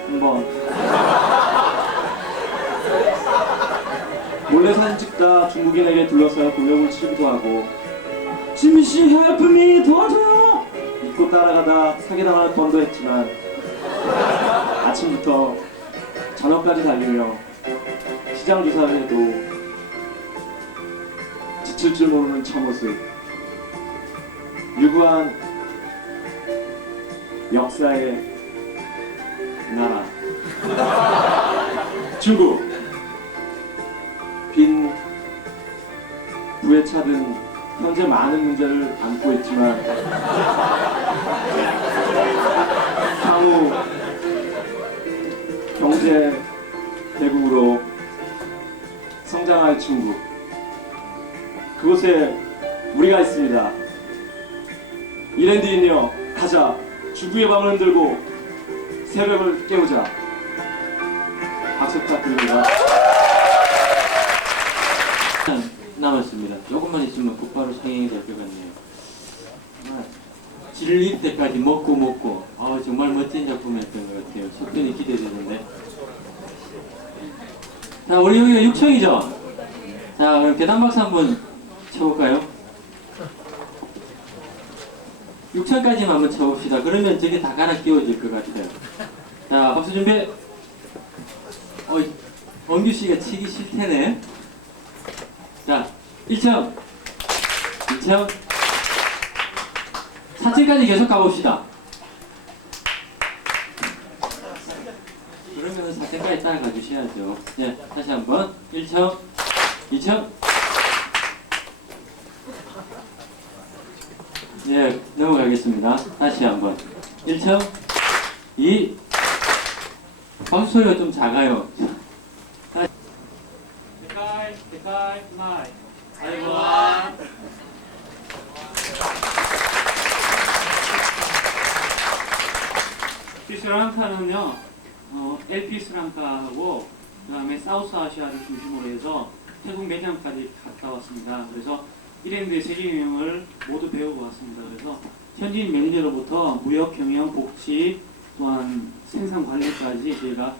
한번 몰래 사진 찍다 중국인에게 둘러싸여 공격을 치기도 하고 지미씨 헬프미 도와줘요! 믿고 따라가다 사기당할 뻔도 했지만 아침부터 저녁까지 달리며 시장 조사를 해도 지칠 줄 모르는 참모습, 유구한 역사의 나라 중국. 빈 부에 차든 현재 많은 문제를 안고 있지만 향후 경제 대국으로 성장할 중국, 그곳에 우리가 있습니다. 이랜드인여 가자. 중국의 밤을 흔들고 새벽을 깨우자. 박수 부탁드립니다. 남았습니다. 조금만 있으면 곧바로 상영이 될 것 같네요. 질릴 때까지 먹고 정말 멋진 작품이었던 것 같아요. 속편이 기대되는데. 자, 우리 여기가 6층이죠? 자, 그럼 계단 박수 한번 쳐볼까요? 6층까지만 한번 쳐봅시다. 그러면 저게 다 갈아 끼워질 것 같아요. 자, 박수 준비. 원규씨가 치기 싫대네. 자, 1층, 2층, 4층까지 계속 가봅시다. 그러면 4층까지 따라가 주셔야죠. 네, 다시 한번 1층, 2층. 네, 넘어가겠습니다. 다시 한번 1층, 2. 박수 소리가 좀 작아요. 대깔, 나이. 아이고. 스리랑카는요, LP 스리랑카하고 그다음에 사우스 아시아를 중심으로 해서 태국 매장까지 갔다 왔습니다. 그래서 이랜드의 세계 유형을 모두 배우고 왔습니다. 그래서 현지인 매니저로부터 무역, 경영, 복지, 또한 생산 관리까지 저희가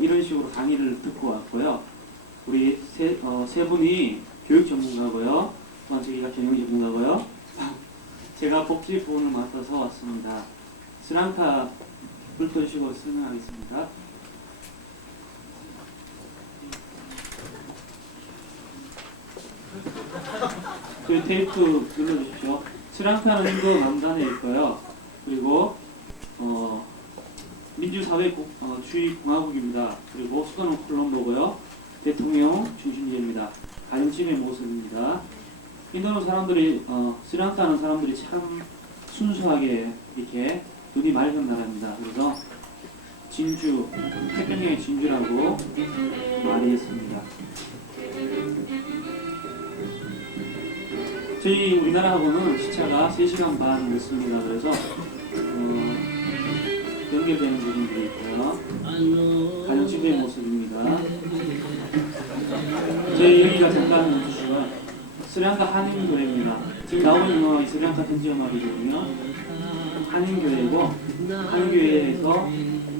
이런 식으로 강의를 듣고 왔고요. 우리 세 분이 교육 전문가고요. 또한 저희가 경영 전문가고요. 제가 복지 부분을 맡아서 왔습니다. 스리랑카 불떠주시고 설명하겠습니다. 그 테이프 눌러주십시오. 스리랑카는 인도 남단에 있고요. 그리고 민주사회주의 공화국입니다. 그리고 수도는 콜롬보고요. 대통령 중심제입니다. 가정집의 모습입니다. 인도 사람들이 스리랑카는 사람들이 참 순수하게 이렇게 눈이 맑은 나라입니다. 그래서 진주, 태평양의 진주라고 많이 했습니다. 저희 우리나라하고는 시차가 3시간 반 늦습니다. 그래서 연결되는 부분들이 있고요. 가정집의 모습입니다. 저희 여기가 잠깐 멈추시면 스리랑카 한인교회입니다. 지금 나오는 이 스리랑카 편지음악이거든요. 한인교회고 한인교회에서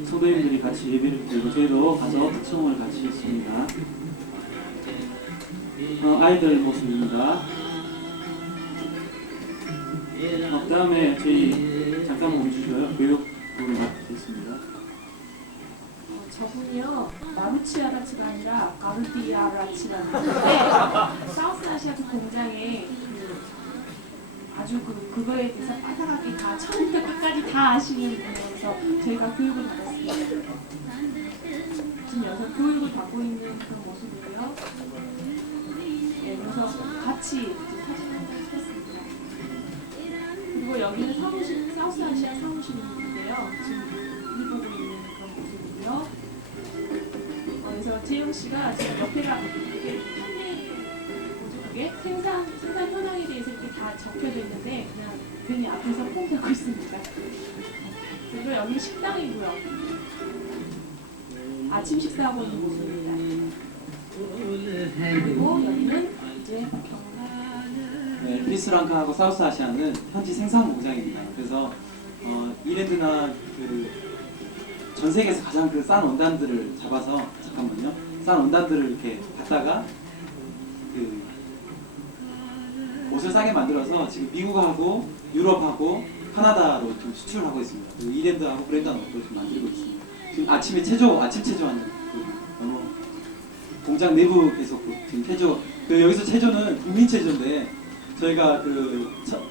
성도님들이 같이 예배를 드리고 저희도 가서 특성을 같이 했습니다. 아이들 모습입니다. 그 다음에 저희 잠깐만 멈추셔요. 교육부를 맡겠습니다. 저분이요 마루치 아라치가 아니라 가르디 아라치라는 분인데 사우스아시아 그 공장에 아주 그거에 대해서 빠삭하게 다 처음부터 끝까지 다 아시는 분이어서 저희가 교육을 받았습니다. 지금 여기서 교육을 받고 있는 그런 모습이고요. 네, 그래서 같이 사진 한 장 찍었습니다. 그리고 여기는 사무실, 사우스아시아 사무실인데요. 지금 일 보고 있는 그런 모습이고요. 그래서 재영 씨가 제가 옆에가 이게 판매 그게 생산 현황에 대해서 이렇게 다 적혀져 있는데 그냥 괜히 앞에서 폼 잡고 있습니다. 그리고 여기 식당이고요. 아침 식사하고 있는 모습입니다. 그리고 여기는 이제 네, 스리랑카하고 사우스아시아는 현지 생산 공장입니다. 그래서 이랜드나 전 세계에서 가장 싼 원단들을 잡아서 잠깐만요. 싼 원단들을 이렇게 갖다가 옷을 싸게 만들어서 지금 미국하고 유럽하고 카나다로 좀 수출하고 있습니다. 그리고 이랜드하고 브랜드한 옷도 지금 만들고 있습니다. 지금 아침 체조하는 공장 내부 계속 지금 체조. 여기서 체조는 국민 체조인데 저희가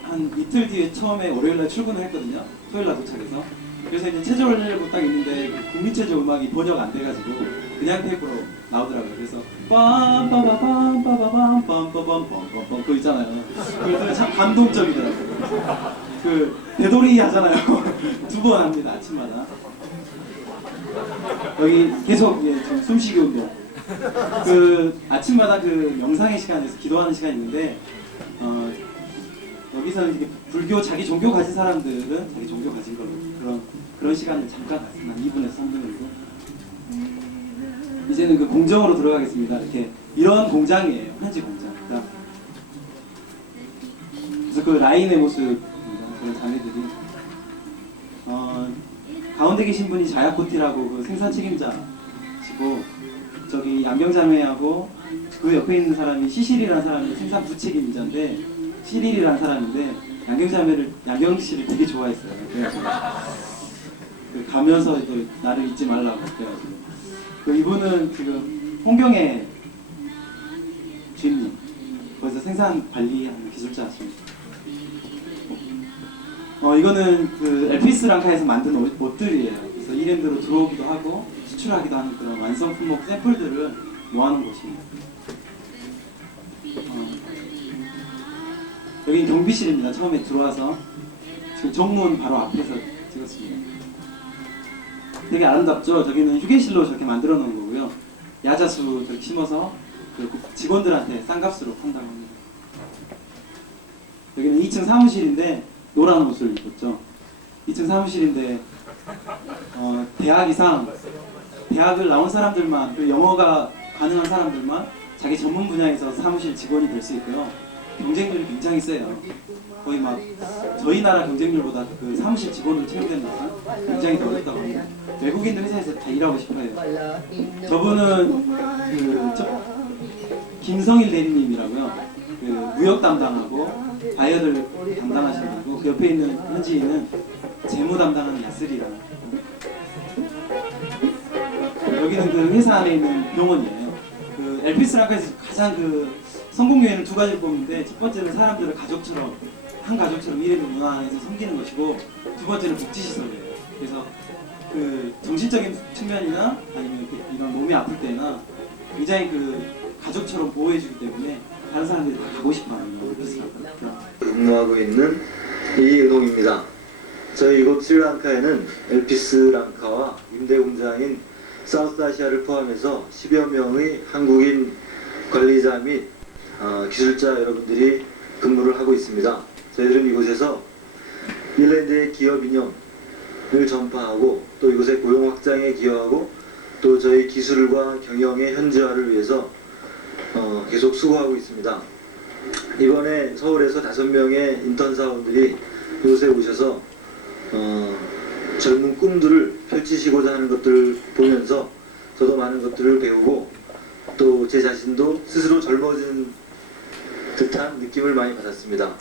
한 이틀 뒤에 처음에 월요일날 출근을 했거든요. 토요일날 도착해서. 그래서 이제 체조를 하려고 딱 있는데 국민 체조 음악이 번역 안 돼가지고 그냥 테이프로 나오더라고요. 그래서 빰빠바빰빠바밤빰빠밤빰빰빰 그거 있잖아요. 그래서 참 감동적이더라고요. 되돌이 하잖아요. 2번 합니다. 아침마다. 여기 계속 좀 숨쉬기 운동. 아침마다 명상의 시간에서 기도하는 시간이 있는데 여기서 이제 불교 자기 종교 가진 사람들은 자기 종교 가진 걸로 그런 시간을 잠깐 갖습니다. 2분에서 3분 정도. 이제는 공정으로 들어가겠습니다. 이렇게 이런 공장이에요. 현지 공장. 그래서 라인의 모습입니다. 그런 자매들이 가운데 계신 분이 자야코티라고 생산 책임자시고 저기 양경자매하고 그 옆에 있는 사람이 시실이라는 사람이 생산 부책임자인데 시릴이라는 사람인데 양경 씨를 되게 좋아했어요. 그래가지고 가면서 또 나를 잊지 말라고 그래가지고 이분은 지금 홍경의 주임님 거기서 생산 관리하는 기술자십니다. 이거는 엘피스랑카에서 만든 옷들이에요. 그래서 이랜드로 들어오기도 하고 수출하기도 하는 그런 완성 품목 샘플들을 모아놓은 곳입니다. 여기는 경비실입니다. 처음에 들어와서 지금 정문 바로 앞에서 찍었습니다. 되게 아름답죠? 저기는 휴게실로 저렇게 만들어 놓은 거고요. 야자수 저렇게 심어서 직원들한테 싼 값으로 판다고 합니다. 여기는 2층 사무실인데 노란 옷을 입었죠. 2층 사무실인데 대학을 나온 사람들만 영어가 가능한 사람들만 자기 전문 분야에서 사무실 직원이 될 수 있고요. 경쟁률이 굉장히 세요. 거의 막 저희 나라 경쟁률보다 사무실 직원으로 채용되는 것은 굉장히 더 어렵다고 합니다. 외국인들 회사에서 다 일하고 싶어요. 저분은 김성일 대리님이라고요. 무역 담당하고 바이어를 담당하시는 분이고 그 옆에 있는 현지인은 재무 담당하는 야스리라는. 여기는 회사 안에 있는 병원이에요. 엘피스랑카에서 가장 성공 요인을 2가지를 뽑는데 첫 번째는 사람들을 한 가족처럼 이랜드 문화 안에서 섬기는 것이고 2번째는 복지시설이에요. 그래서 정신적인 측면이나 아니면 이런 몸이 아플 때나 굉장히 가족처럼 보호해주기 때문에 다른 사람들이 다 가고 싶어하는 엘피스 근무하고 있는 이은홍입니다. 저희 이곳 스리랑카에는 엘피스랑카와 임대 공장인 사우스아시아를 포함해서 10여 명의 한국인 관리자 및 기술자 여러분들이 근무를 하고 있습니다. 저희들은 이곳에서 핀란드의 기업 이념을 전파하고 또 이곳의 고용 확장에 기여하고 또 저희 기술과 경영의 현지화를 위해서 계속 수고하고 있습니다. 이번에 서울에서 5명의 인턴 사원들이 이곳에 오셔서 젊은 꿈들을 펼치시고자 하는 것들을 보면서 저도 많은 것들을 배우고 또 제 자신도 스스로 젊어진 듯한 느낌을 많이 받았습니다.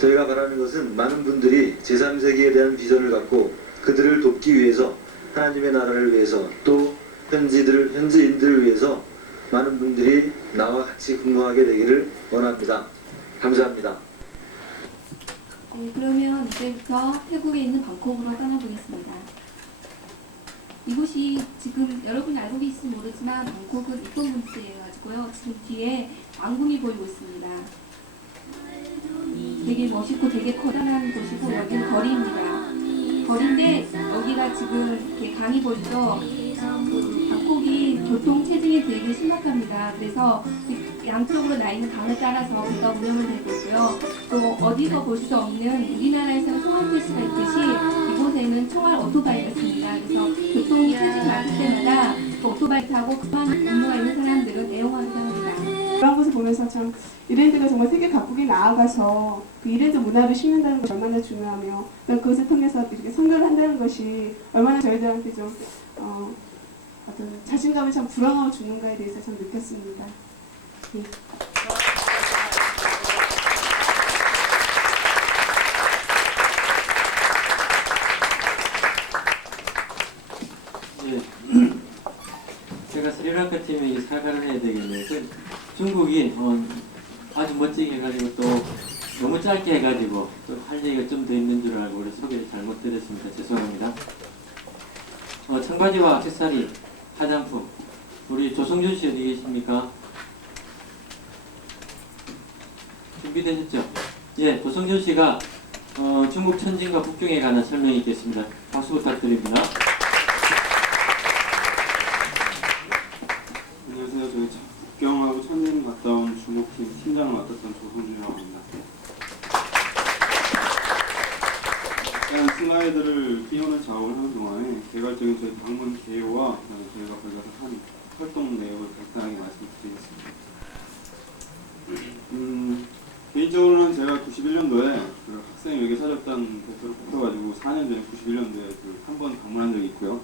저희가 바라는 것은 많은 분들이 제3세기에 대한 비전을 갖고 그들을 돕기 위해서 하나님의 나라를 위해서 또 현지인들을 위해서 많은 분들이 나와 같이 근무하게 되기를 원합니다. 감사합니다. 네, 그러면 이제부터 태국에 있는 방콕으로 떠나보겠습니다. 이곳이 지금 여러분이 알고 계실지 모르지만 방콕은 입도문지여가지고요. 지금 뒤에 왕궁이 보이고 있습니다. 되게 멋있고 되게 커다란 곳이고 여기는 거리입니다. 거리인데 여기가 지금 이렇게 강이 보이죠? 그 방콕이 교통 체증이 되게 심각합니다. 그래서 양쪽으로 나 있는 강을 따라서 배가 운영을 되고 있고요. 또 어디서 볼 수 없는 우리나라에서는 총알 택시가 있듯이 이곳에는 총알 오토바이가 있습니다. 그래서 교통 체증이 많을 때마다 그 오토바이 타고 급한 업무가 있는 사람들은 애용하는 사람입니다. 그런 것을 보면서 참 이랜드가 정말 세계 각국에 나아가서 그 이랜드 문화를 심는다는 것이 얼마나 중요하며 그것을 통해서 이렇게 선교를 한다는 것이 얼마나 저희들한테 좀 어떤 자신감을 참 불어넣어 주는가에 대해서 참 느꼈습니다. 네. 예. 제가 스리랑카 팀에 이 사과를 해야 되겠네요. 중국이 아주 멋지게 해가지고 또 너무 짧게 해가지고 또 할 얘기가 좀 더 있는 줄 알고 그래서 소개를 잘못 드렸습니다. 죄송합니다. 청바지와 액세서리, 화장품 우리 조성준 씨 어디 계십니까? 준비되셨죠? 예, 조성준 씨가 중국 천진과 북경에 관한 설명이 있겠습니다. 박수 부탁드립니다. 안녕하세요. 저희 북경하고 천진 갔다 온 중국팀 팀장을 맡았던 조성준이라고 합니다. 일단 승하이들을 키우는 작업을 하는 동안에 개괄적인 저희 방문 개요와 저희가 거기 가서 한 활동 내역을 간단하게 말씀드리겠습니다. 개인적으로는 제가 91년도에 그 학생 외교사절단 대표를 뽑혀가지고 4년 전에 91년도에 한 번 방문한 적이 있고요.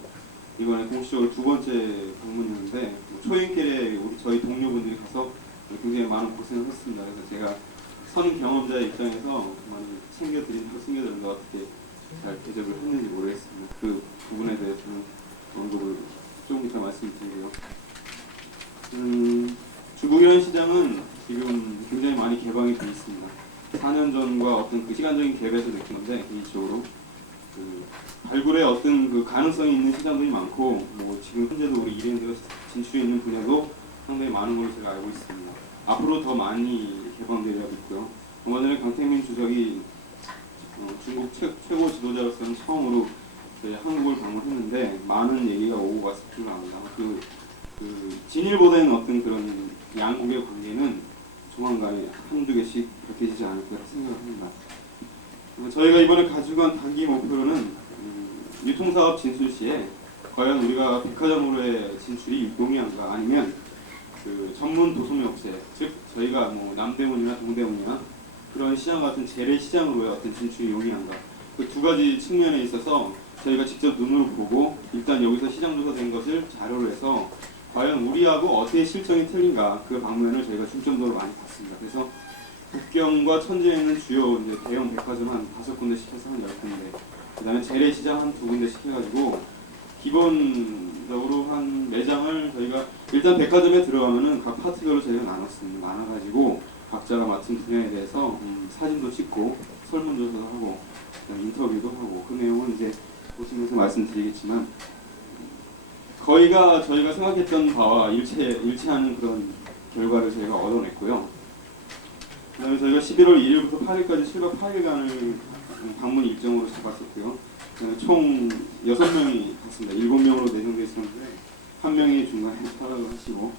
이번에 공식적으로 2번째 방문이었는데 초인길에 저희 동료분들이 가서 굉장히 많은 고생을 했습니다. 그래서 제가 선 경험자의 입장에서 많이 챙겨드린 것 어떻게 잘 대접을 했는지 모르겠습니다. 그 부분에 대해서는 언급을 조금 이따 말씀드리고요. 중국이라는 시장은 지금 굉장히 많이 개방이 되어 있습니다. 4년 전과 어떤 그 시간적인 갭에서 느낀 건데 개인적으로 발굴에 어떤 그 가능성이 있는 시장들이 많고 지금 현재도 우리 이랜드가 진출해 있는 분야도 상당히 많은 걸로 제가 알고 있습니다. 앞으로 더 많이 개방되려고 있고요. 얼마 전에 강태민 주석이 중국 최고 지도자로서는 처음으로 한국을 방문했는데 많은 얘기가 오고 갔을 줄 압니다. 그 진일보다는 어떤 그런 양국의 관계는 조만간에 한두 개씩 밝혀지지 않을까 생각을 합니다. 저희가 이번에 가지고 간 단기 목표로는 유통사업 진출 시에 과연 우리가 백화점으로의 진출이 용이한가 아니면 그 전문 도소매업체 즉 저희가 남대문이나 동대문이나 그런 시장 같은 재래시장으로의 어떤 진출이 용이한가 그 두 가지 측면에 있어서 저희가 직접 눈으로 보고 일단 여기서 시장 조사된 것을 자료로 해서 과연 우리하고 어떻게 실정이 틀린가 그 방면을 저희가 중점적으로 많이 봤습니다. 그래서 북경과 천진에 있는 주요 이제 대형 백화점 한 5군데 시켜서 한 10군데 그 다음에 재래시장 한 2군데 시켜가지고 기본적으로 한 매장을 저희가 일단 백화점에 들어가면은 각 파트별로 저희가 나눠가지고 각자가 맡은 분야에 대해서 사진도 찍고 설문조사도 하고 인터뷰도 하고 그 내용은 이제 보시면서 말씀드리겠지만 거의가 저희가 생각했던 바와 일치하는 그런 결과를 저희가 얻어냈고요. 그다음에 저희가 11월 1일부터 8일까지 7박 8일간을 방문 일정으로 잡았었고요. 총 6명이 갔습니다. 7명으로 내정돼 있었는데 한 명이 중간에 탈락을 하시고,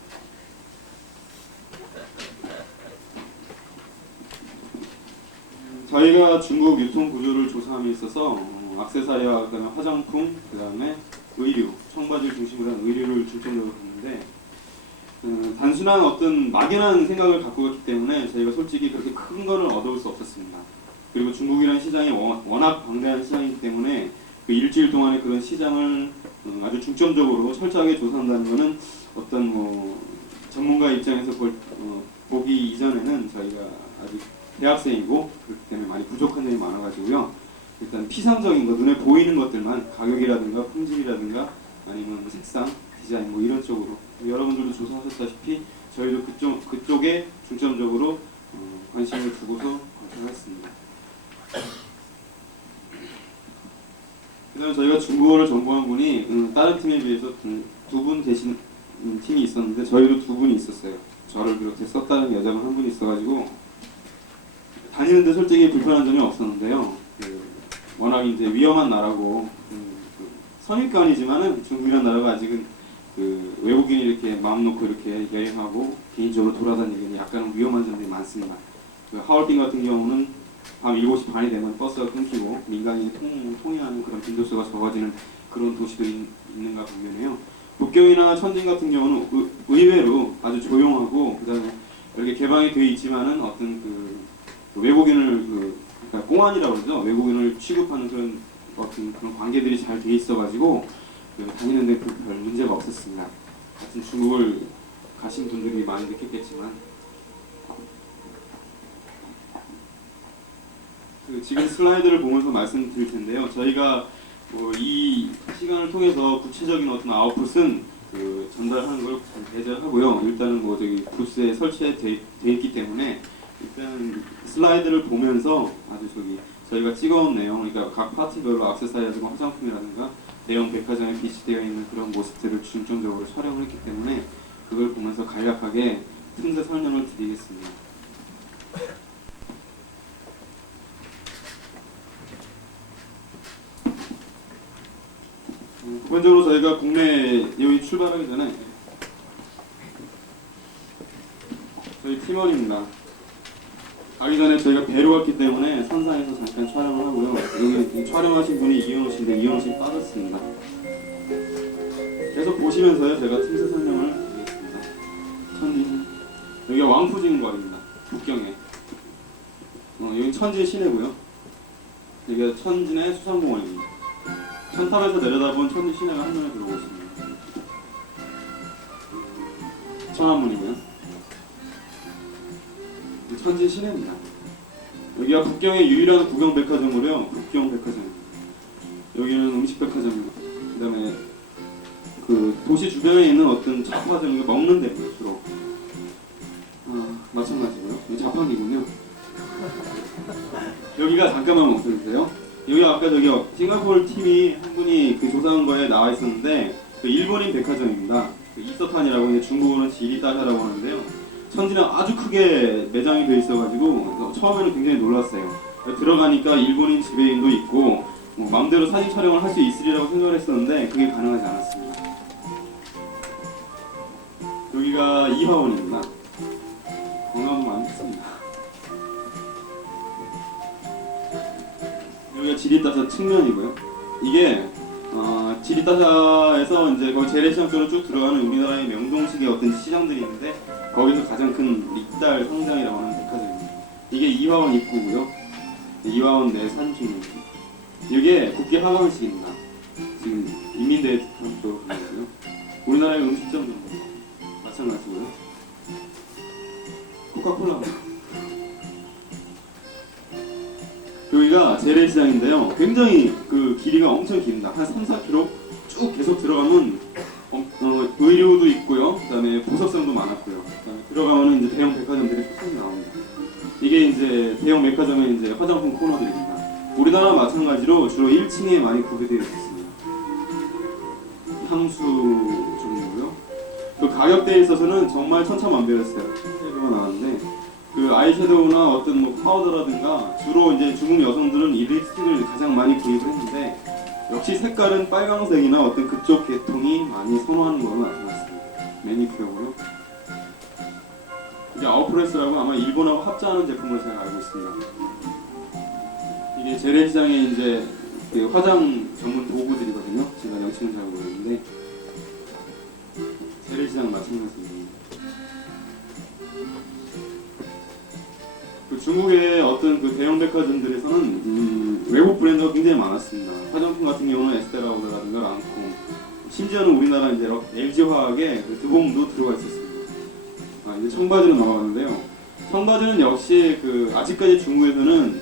저희가 중국 유통 구조를 조사함에 있어서 액세서리와 그다음에 화장품, 그다음에 의류, 청바지를 중심으로 한 의류를 중점적으로 봤는데, 단순한 어떤 막연한 생각을 갖고 갔기 때문에 저희가 솔직히 그렇게 큰 거를 얻어올 수 없었습니다. 그리고 중국이라는 시장이 워낙 방대한 시장이기 때문에 그 일주일 동안의 그런 시장을 아주 중점적으로 철저하게 조사한다는 것은 어떤 전문가 입장에서 보기 이전에는 저희가 아직 대학생이고 그렇기 때문에 많이 부족한 점이 많아가지고요. 일단 피상적인 것, 눈에 보이는 것들만, 가격이라든가 품질이라든가 아니면 색상, 디자인 뭐 이런 쪽으로, 여러분들도 조사하셨다시피 저희도 그쪽에 중점적으로 관심을 두고서 관찰했습니다. 그다음에 저희가 중국어를 전공한 분이 다른 팀에 비해서 두 분 계신 팀이 있었는데 저희도 2분이 있었어요. 저를 비롯해서 다른 여자분 한 분이 있어가지고 다니는데 솔직히 불편한 점이 없었는데요. 워낙 이제 위험한 나라고, 선입관이지만은 중국이라는 나라가 아직은 외국인이 이렇게 마음 놓고 이렇게 여행하고 개인적으로 돌아다니기는 약간 위험한 점들이 많습니다. 하얼빈 같은 경우는 밤 7시 반이 되면 버스가 끊기고 민간인이 통행하는 그런 빈도수가 적어지는 그런 도시들이 있는가 반면에요. 북경이나 천진 같은 경우는 의외로 아주 조용하고, 그다음에 이렇게 개방이 되어 있지만은 어떤 외국인을 그러니까 공안이라고 그러죠. 외국인을 취급하는 그런 어떤 그런 관계들이 잘 돼 있어가지고 다니는데 별 문제가 없었습니다. 하여튼 중국을 가신 분들이 많이 느꼈겠지만, 지금 슬라이드를 보면서 말씀드릴 텐데요. 저희가 이 시간을 통해서 구체적인 어떤 아웃풋은 전달하는 걸 배제하고요. 일단은 저기 부스에 설치돼 있기 때문에 일단 슬라이드를 보면서 아주 저희가 찍어온 내용, 그러니까 각 파트별로 액세서리라든가 화장품이라든가 대형 백화점에 비치되어 있는 그런 모습들을 중점적으로 촬영을 했기 때문에 그걸 보면서 간략하게 틈새 설명을 드리겠습니다. 기본적으로 저희가 국내 여기 출발하기 전에 저희 팀원입니다. 가기 전에 저희가 배로 갔기 때문에 선상에서 잠깐 촬영을 하고요. 여기 촬영하신 분이 이현우 씨인데 이현우 씨 빠졌습니다. 계속 보시면서요, 제가 틈새 설명을 드리겠습니다. 여기가 왕푸진 거리입니다. 북경에. 여기 천진 시내고요. 여기가 천진의 수산공원입니다. 천탑에서 내려다본 천진 시내가 한눈에 들어오고 있습니다. 천안문이고요. 천진 시내입니다. 여기가 북경의 유일한 구경 백화점으로요. 북경 백화점입니다. 여기는 음식 백화점이고, 그다음에 도시 주변에 있는 어떤 잡화점, 먹는 데입니다. 주로. 마찬가지고요. 여기 자판기군요. 여기가 잠깐만 멈춰주세요. 여기 아까 저기 싱가포르 팀이 한 분이 조사한 거에 나와 있었는데 일본인 백화점입니다. 이서탄이라고 중국어는 지리따샤라고 하는데요. 천진은 아주 크게 매장이 되어 있어가지고 처음에는 굉장히 놀랐어요. 들어가니까 일본인 지배인도 있고 마음대로 사진 촬영을 할 수 있으리라고 생각을 했었는데 그게 가능하지 않았습니다. 여기가 이화원입니다. 건강도 많이 했습니다. 여기가 지리따샤 측면이고요. 이게 지리따샤에서 이제 거기 재래시장 쪽으로 쭉 들어가는 우리나라의 명동식의 어떤 시장들이 있는데 거기서 가장 큰 릭달 성장이라고 하는 백화점입니다. 이게 이화원 입구고요. 이화원 내 산중입니다. 이게 국계 하강식입니다. 지금 인민대회관 쪽으로 가는 거고요. 우리나라의 음식점 정도 마찬가지고요. 코카콜라. 여기가 재래시장인데요. 굉장히 길이가 엄청 깁니다. 한 3-4km 쭉 계속 들어가면 의류도 있고요. 그다음에 보석성도 많았고요. 그다음에 들어가면 이제 대형 백화점들이 쭉 나옵니다. 이게 이제 대형 백화점의 이제 화장품 코너들입니다. 우리나라와 마찬가지로 주로 1층에 많이 구비되어 있습니다. 향수 종류고요. 가격대에 있어서는 정말 천차만별이었어요. 섀도우가 나왔는데 그 아이섀도우나 어떤 뭐 파우더라든가 주로 이제 중국 여성들은 이 립스틱을 가장 많이 구입을 했는데 역시 색깔은 빨강색이나 어떤 그쪽 계통이 많이 선호하는 걸로 나타났습니다. 매니큐어고요. 이게 아웃프레스라고 아마 일본하고 합작하는 제품을 제가 알고 있습니다. 이게 재래시장에 이제 그 화장 전문 도구들이거든요. 제가 명칭은 잘 모르겠는데 재래시장 마찬가지입니다. 그 중국의 어떤 그 대형 백화점들에서는 외국 브랜드가 굉장히 많았습니다. 화장품 같은 경우는 에스테라우드라든가 랑콤, 심지어는 우리나라 이제 LG화학의 그 드봉도 들어가 있었습니다. 이제 청바지로 넘어가는데요. 청바지는 역시 그 아직까지 중국에서는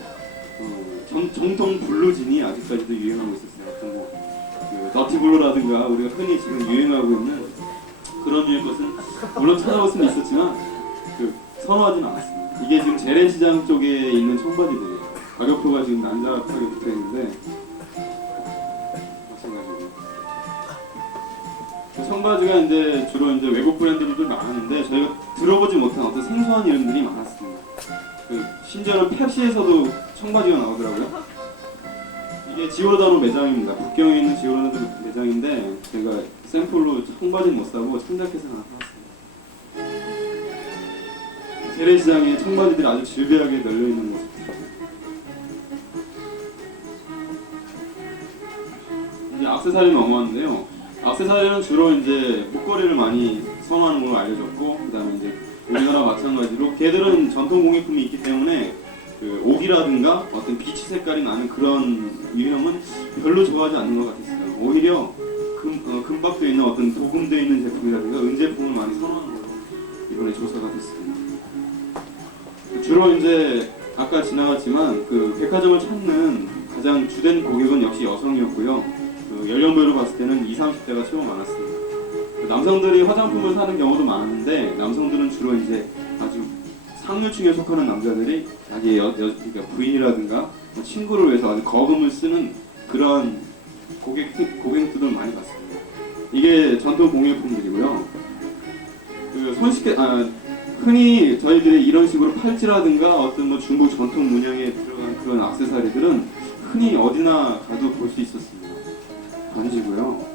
정통 블루진이 아직까지도 유행하고 있었어요. 어떤 뭐 너티블루라든가 우리가 흔히 지금 유행하고 있는 그런 류의 것은 물론 찾아볼 수는 있었지만 선호하지는 않았습니다. 이게 지금 재래시장 쪽에 있는 청바지들이에요. 가격표가 지금 난잡하게 붙어있는데 마찬가지로 그 청바지가 이제 주로 이제 외국 브랜드들도 많았는데 저희가 들어보지 못한 어떤 생소한 이름들이 많았습니다. 심지어는 펩시에서도 청바지가 나오더라고요. 이게 지오르다노 매장입니다. 북경에 있는 지오르다노 매장인데 제가 샘플로 청바지는 못 사고 청자켓을 하나 사왔습니다. 재래시장에 청바지들이 아주 질비하게 널려있는 모습. 이제 액세서리 넘어왔는데요. 액세서리는 주로 이제 목걸이를 많이 선호하는 걸로 알려졌고, 그 다음에 이제 우리나라 마찬가지로 걔들은 전통 공예품이 있기 때문에 그 옥이라든가 어떤 비치 색깔이 나는 그런 유형은 별로 좋아하지 않는 것 같았어요. 오히려 금박되어 있는 어떤 도금되어 있는 제품이라든가 은제품을 많이 선호하는 걸로 이번에 조사가 됐습니다. 주로 이제 아까 지나갔지만 그 백화점을 찾는 가장 주된 고객은 역시 여성이었고요. 그 연령별로 봤을 때는 20, 30대가 최고 많았습니다. 남성들이 화장품을 사는 경우도 많은데 남성들은 주로 이제 아주 상류층에 속하는 남자들이 자기의 그러니까 부인이라든가 뭐 친구를 위해서 아주 거금을 쓰는 그런 고객들을 많이 봤습니다. 이게 전통 공예품들이고요. 그 손쉽게 흔히 저희들이 이런 식으로 팔찌라든가 어떤 뭐 중국 전통 문양에 들어간 그런 액세서리들은 흔히 어디나 가도 볼 수 있었습니다. 반지고요.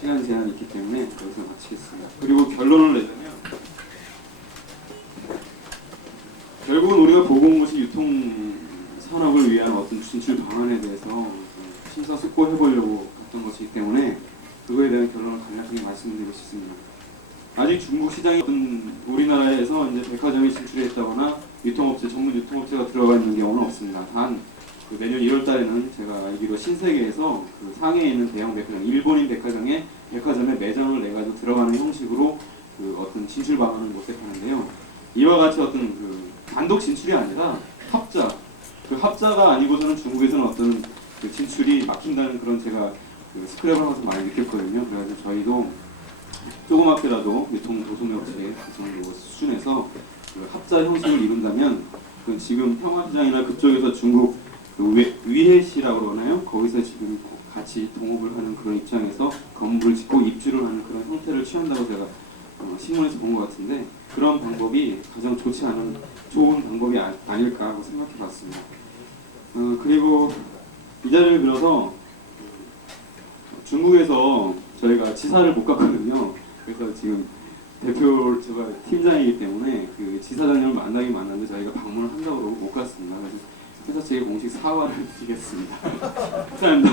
시간 제한이 있기 때문에 여기서 마치겠습니다. 그리고 결론을 내자면 결국은 우리가 보고 온 것이 유통 산업을 위한 어떤 진출 방안에 대해서 심사숙고해보려고 했던 것이기 때문에 그거에 대한 결론을 간략하게 말씀드리고 싶습니다. 아직 중국 시장이 어떤 우리나라에서 이제 백화점이 진출했다거나 유통업체, 전문 유통업체가 들어가 있는 경우는 없습니다. 단 그 내년 1월 달에는 제가 알기로 신세계에서 그 상해에 있는 대형 백화점, 일본인 백화점에 매장을 내가지고 들어가는 형식으로 그 어떤 진출 방안을 모색하는데요. 이와 같이 어떤 그 단독 진출이 아니라 합자, 그 합자가 아니고서는 중국에서는 어떤 그 진출이 막힌다는 그런 제가 그 스크랩을 하면서 많이 느꼈거든요. 그래서 저희도 조그맣게라도 유통 도소매업체 그 정도 수준에서 그 합자 형식을 이룬다면 그 지금 평화시장이나 그쪽에서 중국 그 위해시라고 그러나요? 거기서 지금 같이 동업을 하는 그런 입장에서 건물을 짓고 입주를 하는 그런 형태를 취한다고 제가 신문에서 본 것 같은데 그런 방법이 가장 좋은 방법이 아닐까 하고 생각해 봤습니다. 그리고 이 자리를 빌어서 중국에서 저희가 지사를 못 갔거든요. 그래서 지금 대표 제가 팀장이기 때문에 그 지사장님을 만나긴 만났는데 저희가 방문을 한다고 못 갔습니다. 그래서 회사 측에 공식 사과를 드리겠습니다. 감사합니다.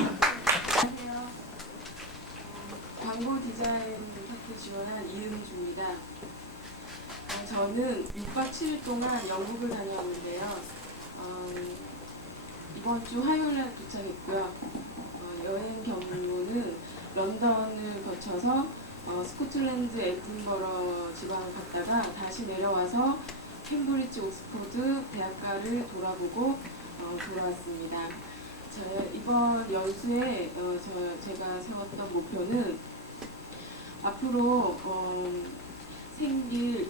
안녕하세요. 광고 디자인 학교 지원한 이은주입니다. 저는 6박 7일 동안 영국을 다녀왔는데요. 이번 주 화요일날 도착했고요. 여행 경로는 런던을 거쳐서 스코틀랜드 에든버러 지방을 갔다가 다시 내려와서 캠브리지 옥스퍼드 대학가를 돌아보고 돌아왔습니다. 이번 연수에 제가 세웠던 목표는 앞으로 생길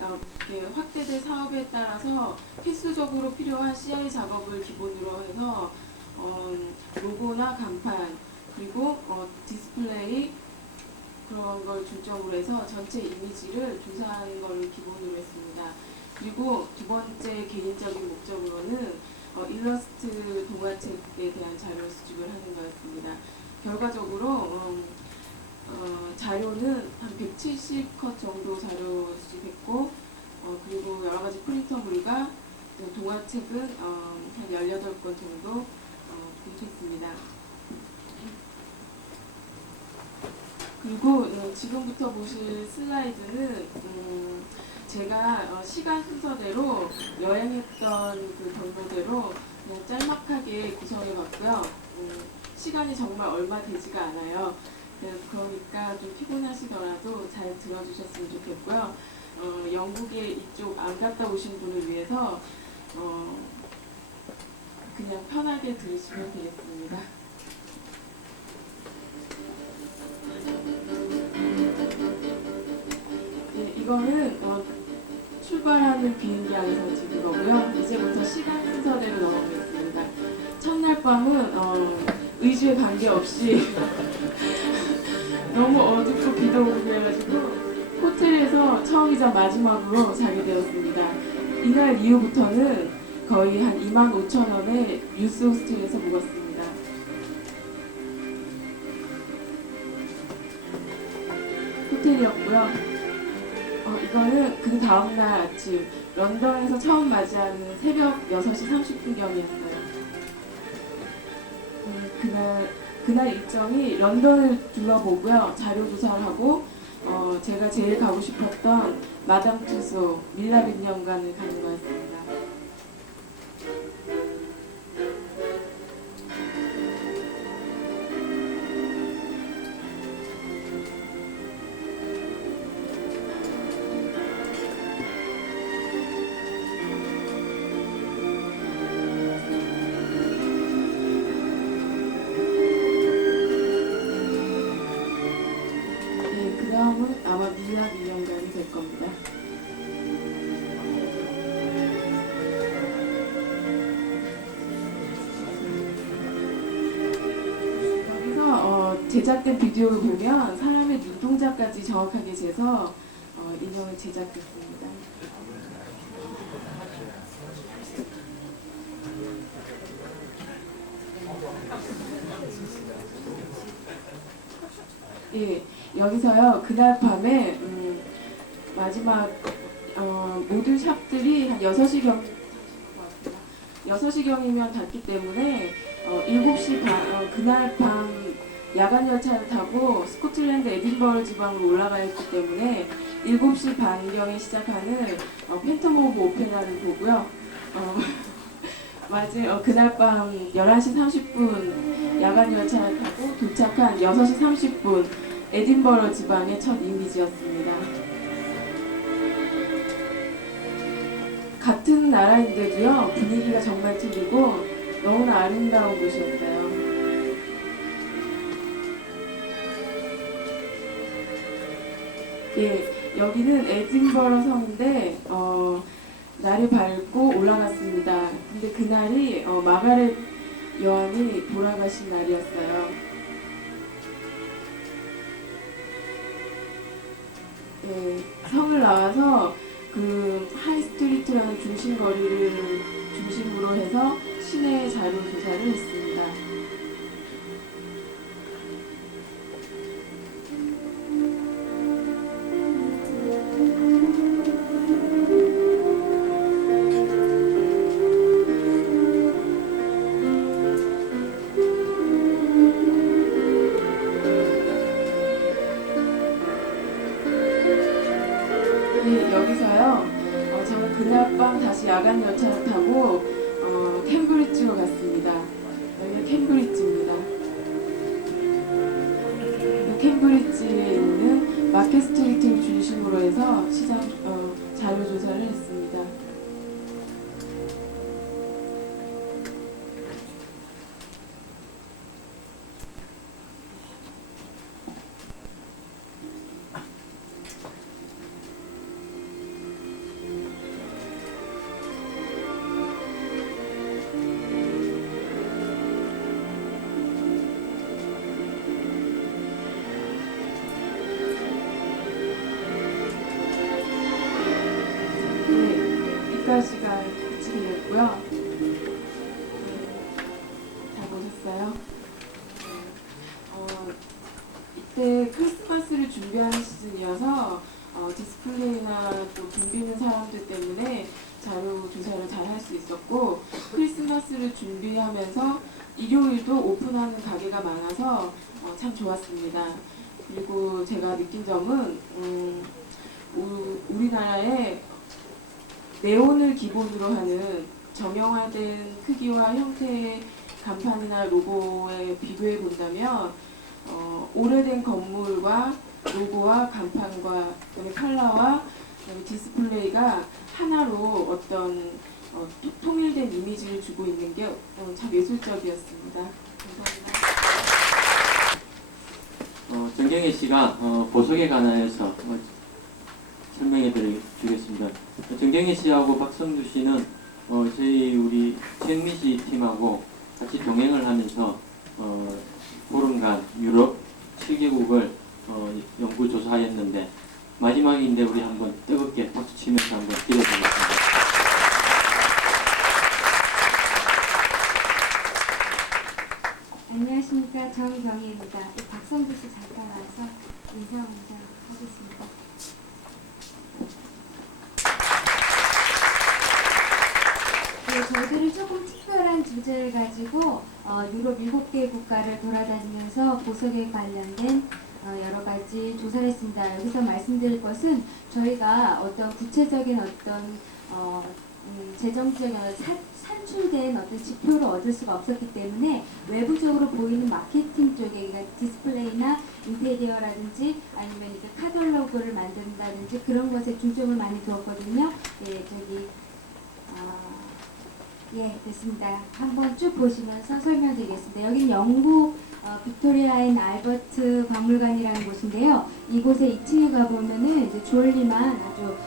확대될 사업에 따라서 필수적으로 필요한 CI 작업을 기본으로 해서 로고나 간판 그리고 디스플레이 그런 걸 중점으로 해서 전체 이미지를 조사하는 걸 기본으로 했습니다. 그리고 두 번째 개인적인 목적으로는 일러스트 동화책에 대한 자료 수집을 하는 거였습니다. 결과적으로 자료는 한 170컷 정도 자료 수집했고 그리고 여러 가지 프린터물과 동화책은 한 18권 정도 구입했습니다. 그리고 지금부터 보실 슬라이드는 제가 시간 순서대로 여행했던 그 경로대로 그냥 짤막하게 구성해봤고요. 시간이 정말 얼마 되지가 않아요. 그러니까 좀 피곤하시더라도 잘 들어주셨으면 좋겠고요. 영국에 이쪽 안 갔다 오신 분을 위해서 그냥 편하게 들으시면 되겠습니다. 네, 이거는 출발하는 비행기 안에서 찍은 거고요. 이제부터 시간 순서대로 넘어가겠습니다. 첫날 밤은 의지에 관계없이 너무 어둡고 비도 오고 그래가지고 호텔에서 처음이자 마지막으로 자게 되었습니다. 이날 이후부터는 거의 한 25,000원에 뉴스 호스텔에서 묵었습니다. 호텔이었고요. 이거는 그 다음날 아침 런던에서 처음 맞이하는 새벽 6시 30분경이었어요. 그날 일정이 런던을 둘러보고요. 자료 조사를 하고 제가 제일 가고 싶었던 마담 투소 밀라 백년관을 가는 거였습니다. 그 다음은 아마 밀라 백년관이 될 겁니다. 제작된 비디오를 보면 사람의 눈동자까지 정확하게 재서 인형을 제작했습니다. 예, 여기서요 그날 밤에 마지막 모든 샵들이 한 6시경이면 닫기 때문에 7시 반 그날 밤 야간 열차를 타고 스코틀랜드 에딘버러 지방으로 올라가야 했기 때문에 7시 반경에 시작하는 팬텀 오브 오페라를 보고요. 그날 밤 11시 30분 야간 열차를 타고 도착한 6시 30분 에딘버러 지방의 첫 이미지였습니다. 같은 나라인데도요 분위기가 정말 틀리고 너무나 아름다운 곳이었어요. 예, 여기는 에딘버러 성인데 날이 밝고 올라갔습니다. 근데 그날이 마가렛 여왕이 돌아가신 날이었어요. 예, 성을 나와서 그 하이스트리트라는 중심거리를 중심으로 해서 시내 자료 조사를 했습니다. 여기서요. 저는 그날 밤 다시 야간 열차를 타고 캠브리지로 갔습니다. 여기가 캠브리지입니다. 캠브리지에 있는 마켓 스트리트를 중심으로 해서 시장 자료 조사를 했습니다. 생겼고요. 잘 보셨어요? 이때 크리스마스를 준비하는 시즌이어서 디스플레이나 또 붐비는 사람들 때문에 자료 조사를 잘 할 수 있었고, 크리스마스를 준비하면서 일요일도 오픈하는 가게가 많아서 참 좋았습니다. 그리고 제가 느낀 점은 우리나라에 네온을 기본으로 하는 정형화된 크기와 형태의 간판이나 로고에 비교해 본다면 오래된 건물과 로고와 간판과 그다음에 컬러와 그다음에 디스플레이가 하나로 어떤 통일된 이미지를 주고 있는 게 참 예술적이었습니다. 감사합니다. 정경희 씨가 보석에 관하여서 설명해 드리겠습니다. 정경희 씨하고 박성주 씨는 저희 우리 최영민 씨 팀하고 같이 동행을 하면서 보름간 유럽 7개국을 연구조사하였는데, 마지막인데 우리 한번 뜨겁게 박수 치면서 한번 기대드리겠습니다. 안녕하십니까, 정경희입니다. 박성주 씨 잠깐 와서 인사 먼저 하겠습니다. 네, 저희들은 조금 특별한 주제를 가지고 유럽 7개 국가를 돌아다니면서 보석에 관련된 여러 가지 조사를 했습니다. 여기서 말씀드릴 것은 저희가 어떤 구체적인 어떤 재정적인 산출된 어떤 지표를 얻을 수가 없었기 때문에 외부적으로 보이는 마케팅 쪽에, 그러니까 디스플레이나 인테리어라든지 아니면 이제 카탈로그를 만든다든지 그런 것에 중점을 많이 두었거든요. 예, 됐습니다. 한번 쭉 보시면서 설명드리겠습니다. 여기는 영국 빅토리아 앤 알버트 박물관이라는 곳인데요. 이곳에 2층에 가보면은 이제 주얼리만 아주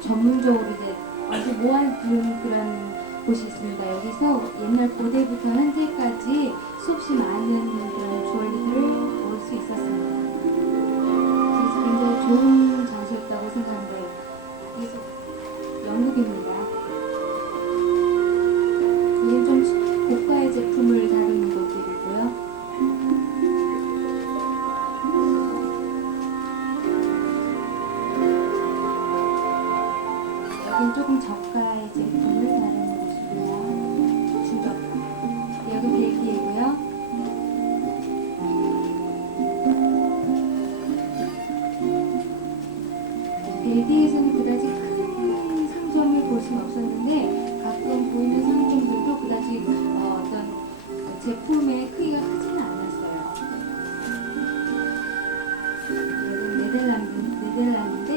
전문적으로 이제 아주 모아둔 그런 곳이 있습니다. 여기서 옛날 고대부터 현재까지 수없이 많은 그런 주얼리들을 볼 수 있었습니다. 그래서 굉장히 좋은 장소였다고 생각합니다. 그래서 영국입니다. 이게 좀 고가의 제품을 다루는 곳이고요. 여긴 조금 저가의 제품을 다루는 곳이고요. 중저가. 여기 벨기에고요. 벨기에에서는 그다지 큰 상점을 볼 수는 없었는데 가끔 보이는 상점들도 그다지 어떤 제품의 크기가 크지는 않았어요. 네덜란드인데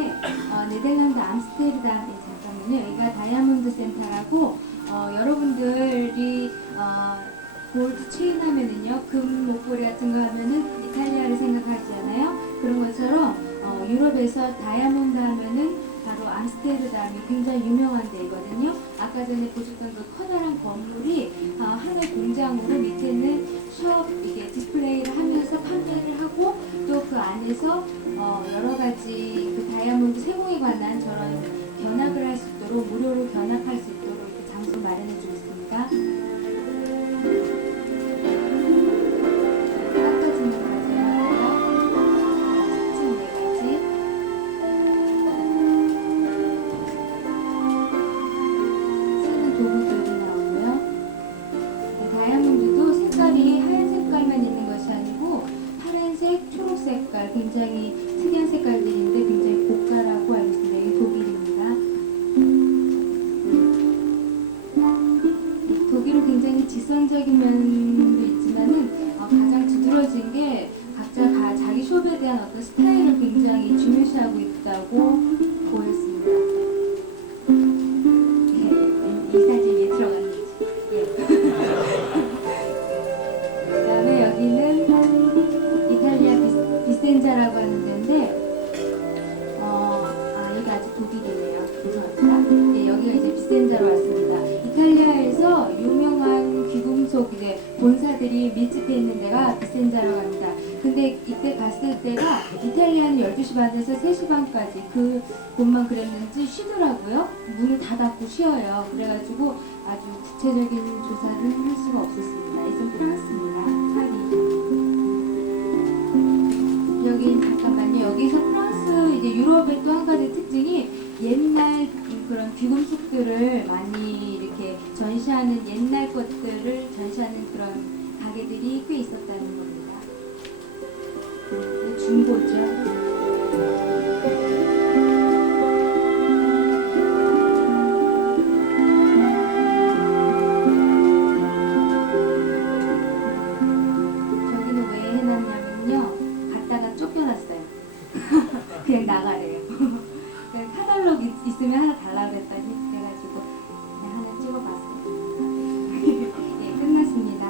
네덜란드 암스테르담에 잠깐만요. 여기가 다이아몬드 센터라고 여러분들이 골드 체인 하면은요, 금 목걸이 같은 거 하면은 이탈리아를 생각하시잖아요. 그런 것처럼 유럽에서 다이아몬드 하면은 바로 암스테르담이 굉장히 유명한 데거든요. 아까 전에 보셨던 그 커다란 건물이 하나의 공장으로 밑에는 숍 이게 디스플레이를 하면서 판매를 하고 또 그 안에서 여러 가지 그 다이아몬드 세공에 관한 저런 견학을 할 수 있도록 무료로 견학할 수 있도록 이렇게 장소를 마련해 주고 있습니다. 깎아주는 과정이고요. 특징 4가지. 쓰는 도구들이 나오고요. 다이아몬드도 색깔이 하얀 색깔만 있는 것이 아니고 파란색, 초록 색깔, 굉장히 특이한 색깔들인데 굉장히 고가라고 알고 있습니다. 이게 독일입니다. 독일은 굉장히 지성적인 면도 있지만은 가장 두드러진 게 각자 자기 숍에 대한 어떤 스타일을 굉장히 중요시하고 있다고 보였습니다. 이 사진에 들어갔는지. 그 다음에 여기는 이탈리아 비센자라고 하는 데인데 여기 아직 독일이네요. 죄송합니다. 여기가 이제 비센자로 왔습니다. 이탈리아에서 유명한 귀금속 이제 본사들이 밀집해 있는 데가 비센자라고 합니다. 근데 이때 갔을 때가 이탈리아는 12시 반에서 3시 반까지 그 곳만 그랬는지 쉬더라고요. 문을 다 닫고 쉬어요. 그래가지고 아주 구체적인 조사를 할 수가 없었습니다. 이건 프랑스입니다. 파리. 여기 잠깐만요. 여기서 프랑스 이제 유럽의 또 한 가지 특징이 옛날 그런 귀금속들을 많이 이렇게 전시하는 옛날 것들을 전시하는 그런 가게들이 꽤 있었다는 겁니다. 중고죠. 그냥 나가래요. 카탈로그 있으면 하나 달라고 그랬더니 그래가지고 그냥 하나 찍어봤어요. 예, 끝났습니다.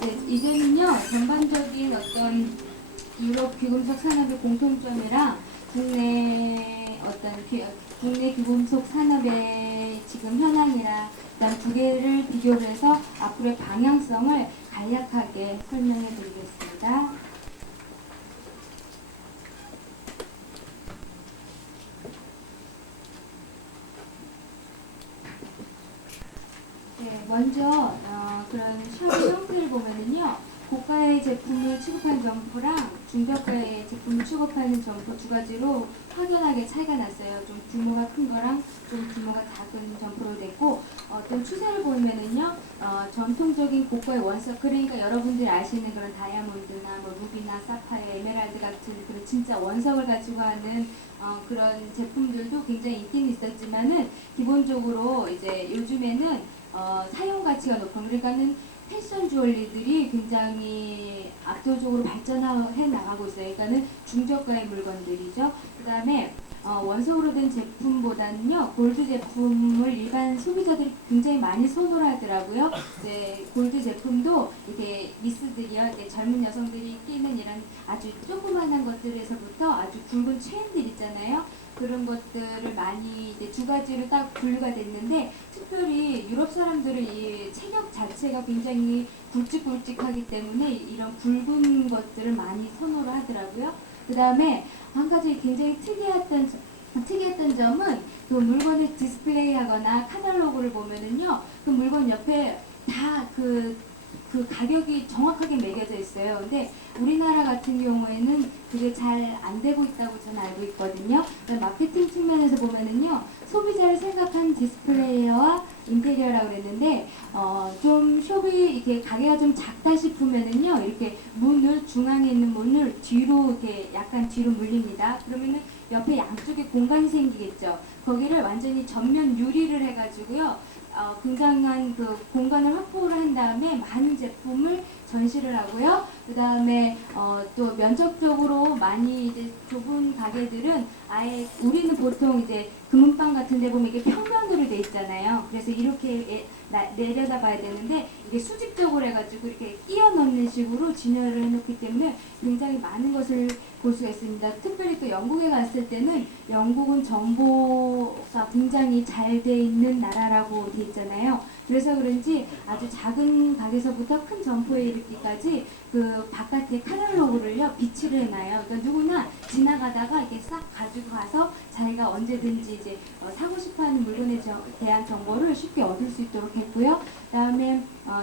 네, 이제는요 전반적인 어떤 유럽 귀금속 산업의 공통점이랑 국내 귀금속 산업의 지금 현황이랑 일단 두 개를 비교를 해서 앞으로의 방향성을 간략하게 설명해 드리겠습니다. 네, 먼저 그런 샵의 형태를 보면은요, 고가의 제품을 취급하는 점포랑 중저가의 제품을 취급하는 점포 두 가지로 확연하게 차이가 났어요. 좀 규모가 큰 거랑 좀 규모가 작은 점포로 됐고, 어떤 추세를 보면은요, 전통적인 고가의 원석, 그러니까 여러분들이 아시는 그런 다이아몬드나 뭐 루비나 사파이어, 에메랄드 같은 그런 진짜 원석을 가지고 하는 그런 제품들도 굉장히 인기는 있었지만은 기본적으로 이제 요즘에는 사용 가치가 높은, 그러니까는 패션 주얼리들이 굉장히 압도적으로 발전해 나가고 있어요. 그러니까는 중저가의 물건들이죠. 그 다음에 원석으로 된 제품보다는요, 골드 제품을 일반 소비자들이 굉장히 많이 선호를 하더라고요. 이제 골드 제품도 이게 미스들이요, 이제 젊은 여성들이 끼는 이런 아주 조그만한 것들에서부터 아주 굵은 체인들 있잖아요. 그런 것들을 많이 이제 두 가지로 딱 분류가 됐는데, 특별히 유럽 사람들은 이 체격 자체가 굉장히 굵직굵직하기 때문에 이런 굵은 것들을 많이 선호를 하더라고요. 그 다음에 한 가지 굉장히 특이했던 점은 그 물건을 디스플레이하거나 카탈로그를 보면은요, 그 물건 옆에 다 그 가격이 정확하게 매겨져 있어요. 근데 우리나라 같은 경우에는 그게 잘 안 되고 있다고 저는 알고 있거든요. 마케팅 측면에서 보면은요, 소비자를 생각한 디스플레이어와 인테리어라고 그랬는데, 좀 숍이 이렇게 가게가 좀 작다 싶으면은요, 이렇게 문을, 중앙에 있는 문을 뒤로 이렇게 약간 뒤로 물립니다. 그러면은 옆에 양쪽에 공간이 생기겠죠. 거기를 완전히 전면 유리를 해가지고요, 굉장한 그 공간을 확보를 한 다음에 많은 제품을 전시를 하고요. 그 다음에 또 면적적으로 많이 이제 좁은 가게들은 아예, 우리는 보통 이제 금은방 같은 데 보면 이게 평면으로 돼 있잖아요. 그래서 이렇게 내려다 봐야 되는데, 이게 수직적으로 해가지고 이렇게 끼워 넣는 식으로 진열을 해놓기 때문에 굉장히 많은 것을 볼 수가 있습니다. 특별히 또 영국에 갔을 때는, 영국은 정보가 굉장히 잘 돼 있는 나라라고 돼 있잖아요. 그래서 그런지 아주 작은 가게에서부터 큰 점포에 이르기까지 그 바깥에 카탈로그를요 비치를 해놔요. 그러니까 누구나 지나가다가 이렇게 싹 가지고 가서 자기가 언제든지 이제 사고 싶어하는 물건에 대한 정보를 쉽게 얻을 수 있도록 했고요. 그다음에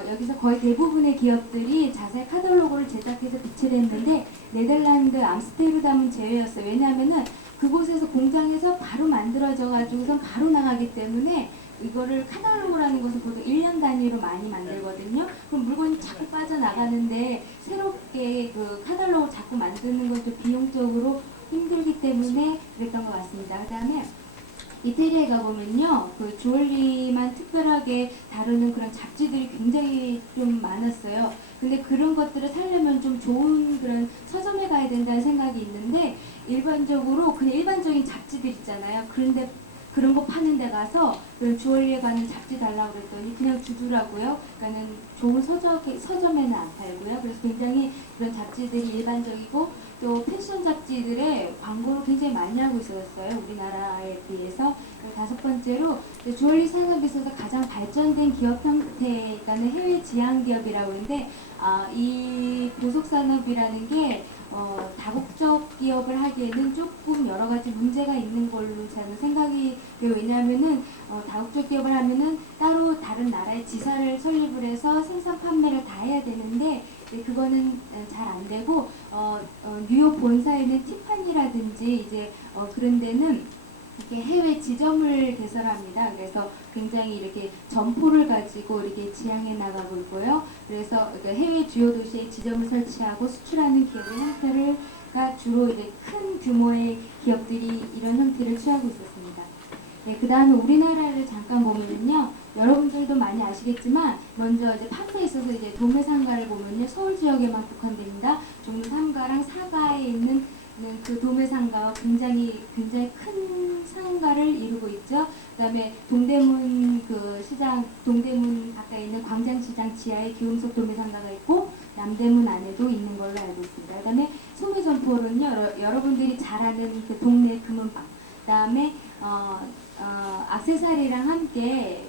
여기서 거의 대부분의 기업들이 자사의 카탈로그를 제작해서 비치를 했는데, 네덜란드 암스테르담은 제외였어요. 왜냐하면은 그곳에서 공장에서 바로 만들어져 가지고선 바로 나가기 때문에 이거를 카탈로그라는 것은 보통 1년 단위로 많이 만들거든요. 그럼 물건이 자꾸 빠져나가는데 새롭게 그 카탈로그 자꾸 만드는 것도 비용적으로 힘들기 때문에 그랬던 것 같습니다. 그 다음에 이태리에 가보면요, 그 주얼리만 특별하게 다루는 그런 잡지들이 굉장히 좀 많았어요. 근데 그런 것들을 사려면 좀 좋은 그런 서점에 가야 된다는 생각이 있는데, 일반적으로 그냥 일반적인 잡지들 있잖아요. 그런데 그런 거 파는 데 가서 그런 주얼리에 관한 잡지 달라고 그랬더니 그냥 주더라고요. 그러니까는 좋은 서점에는 안 팔고요. 그래서 굉장히 그런 잡지들이 일반적이고 또 패션 잡지들의 광고를 굉장히 많이 하고 있었어요. 우리나라에 비해서. 다섯 번째로 주얼리 산업에 있어서 가장 발전된 기업 형태가는 해외 지향 기업이라고 하는데 이 보석 산업이라는 게 다국적 기업을 하기에는 조금 여러 가지 문제가 있는 걸로 저는 생각이 돼요. 왜냐하면은 다국적 기업을 하면은 따로 다른 나라에 지사를 설립을 해서 생산 판매를 다 해야 되는데 그거는 잘 안 되고 뉴욕 본사에 있는 티파니라든지 이제 그런 데는 이렇게 해외 지점을 개설합니다. 그래서 굉장히 이렇게 점포를 가지고 이렇게 지향해 나가고 있고요. 그래서 해외 주요 도시에 지점을 설치하고 수출하는 기업의 형태가 주로 이제 큰 규모의 기업들이 이런 형태를 취하고 있었습니다. 네, 그 다음에 우리나라를 잠깐 보면요. 여러분들도 많이 아시겠지만 먼저 이제 판매에 있어서 이제 도매상가를 보면요. 서울 지역에만 국한됩니다. 종로 3가랑 4가에 있는 그 도매상가와 굉장히 큰 상가를 이루고 있죠. 그다음에 동대문 그 시장, 동대문 가까이 있는 광장시장 지하에 기흥석 도매상가가 있고 남대문 안에도 있는 걸로 알고 있습니다. 그다음에 소매점포는요, 여러분들이 잘 아는 그 동네 금은방. 그다음에 액세서리랑 함께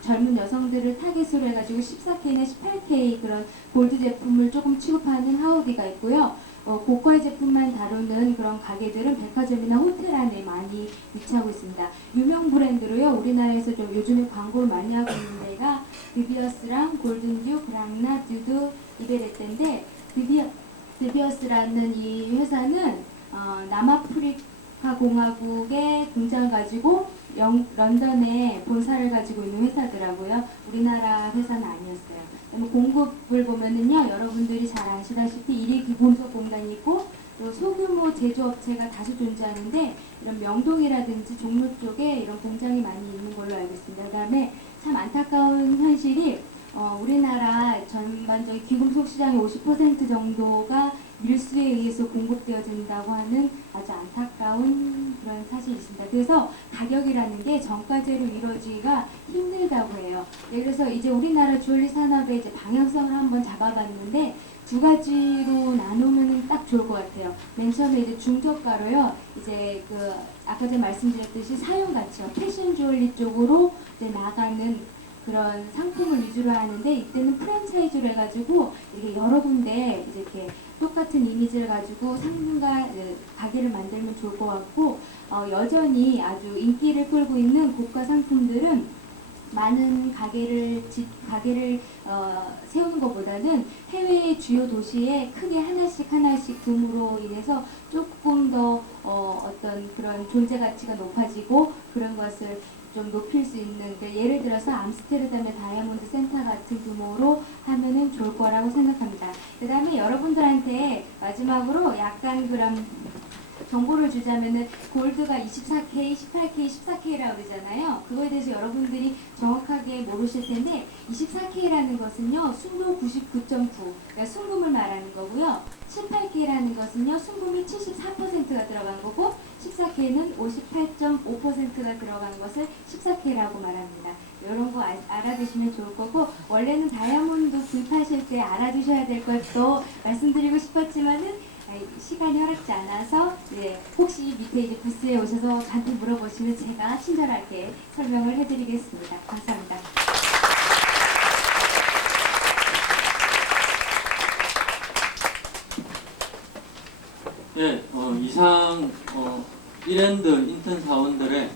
젊은 여성들을 타겟으로 해가지고 14K나 18K 그런 골드 제품을 조금 취급하는 하우디가 있고요. 고가 제품만 다루는 그런 가게들은 백화점이나 호텔 안에 많이 위치하고 있습니다. 유명 브랜드로요. 우리나라에서 좀 요즘에 광고를 많이 하고 있는 데가 비비어스랑 골든듀, 그랑나, 듀드, 이베레떼인데 비비어스라는 이 회사는 남아프리카 공화국의 공장을 가지고 런던에 본사를 가지고 있는 회사더라고요. 우리나라 회사는 아니었어요. 공급을 보면은요, 여러분들이 잘 아시다시피 1위 기본소 공단이 있고, 또 소규모 제조업체가 다수 존재하는데, 이런 명동이라든지 종로 쪽에 이런 공장이 많이 있는 걸로 알고 있습니다. 그 다음에 참 안타까운 현실이, 우리나라 전반적인 귀금속 시장의 50% 정도가 밀수에 의해서 공급되어진다고 하는 아주 안타까운 그런 사실이 있습니다. 그래서 가격이라는 게 정가제로 이루어지기가 힘들다고 해요. 네, 그래서 이제 우리나라 주얼리 산업의 이제 방향성을 한번 잡아봤는데 두 가지로 나누면 딱 좋을 것 같아요. 맨 처음에 이제 중저가로요. 이제 그 아까 전에 말씀드렸듯이 사용 가치와 패션 주얼리 쪽으로 이제 나가는 그런 상품을 위주로 하는데 이때는 프랜차이즈로 해가지고 이렇게 여러 군데 이렇게 똑같은 이미지를 가지고 상품과 가게를 만들면 좋을 것 같고 여전히 아주 인기를 끌고 있는 고가 상품들은 많은 가게를 세우는 것보다는 해외 주요 도시에 크게 하나씩 붐으로 인해서 조금 더 어떤 그런 존재 가치가 높아지고 그런 것을 좀 높일 수 있는, 그러니까 예를 들어서 암스테르담의 다이아몬드 센터 같은 규모로 하면은 좋을 거라고 생각합니다. 그 다음에 여러분들한테 마지막으로 약간 그런 정보를 주자면은 골드가 24K, 18K, 14K라고 그러잖아요. 그거에 대해서 여러분들이 정확하게 모르실 텐데 24K라는 것은요 순도 99.9, 그러니까 순금을 말하는 거고요. 18K라는 것은요 순금이 74%가 들어간 거고 14K는 58.5%가 들어간 것을 14K라고 말합니다. 이런 거 알아두시면 좋을 거고, 원래는 다이아몬드 구입하실 때 알아두셔야 될 것도 말씀드리고 싶었지만은 시간이 허락지 않아서 혹시 밑에 이제 부스에 오셔서 잔뜩 물어보시면 제가 친절하게 설명을 해드리겠습니다. 감사합니다. 네, 이상 이랜드 인턴 사원들의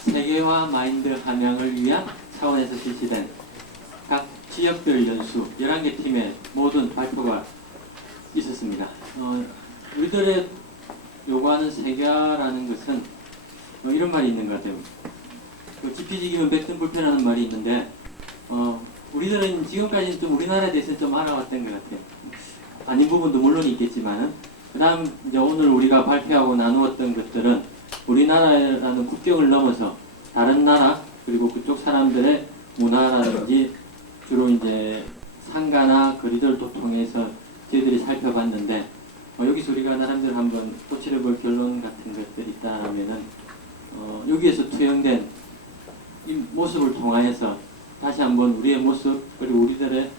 세계화 마인드 함양을 위한 차원에서 실시된 각 지역별 연수 11개 팀의 모든 발표가 있었습니다. 우리들의 요구하는 세계화라는 것은 이런 말이 있는 것 같아요. 지피지기면 백등불편하는 말이 있는데 우리들은 지금까지 좀 우리나라에 대해서 좀 알아왔던 것 같아요. 아닌 부분도 물론 있겠지만은 그 다음 이제 오늘 우리가 발표하고 나누었던 것들은 우리나라라는 국경을 넘어서 다른 나라 그리고 그쪽 사람들의 문화라든지 주로 이제 상가나 거리들도 통해서 저희들이 살펴봤는데 여기서 우리가 나름대로 한번 꼬치를 볼 결론 같은 것들이 있다라면은 여기에서 투영된 이 모습을 통하여서 다시 한번 우리의 모습 그리고 우리들의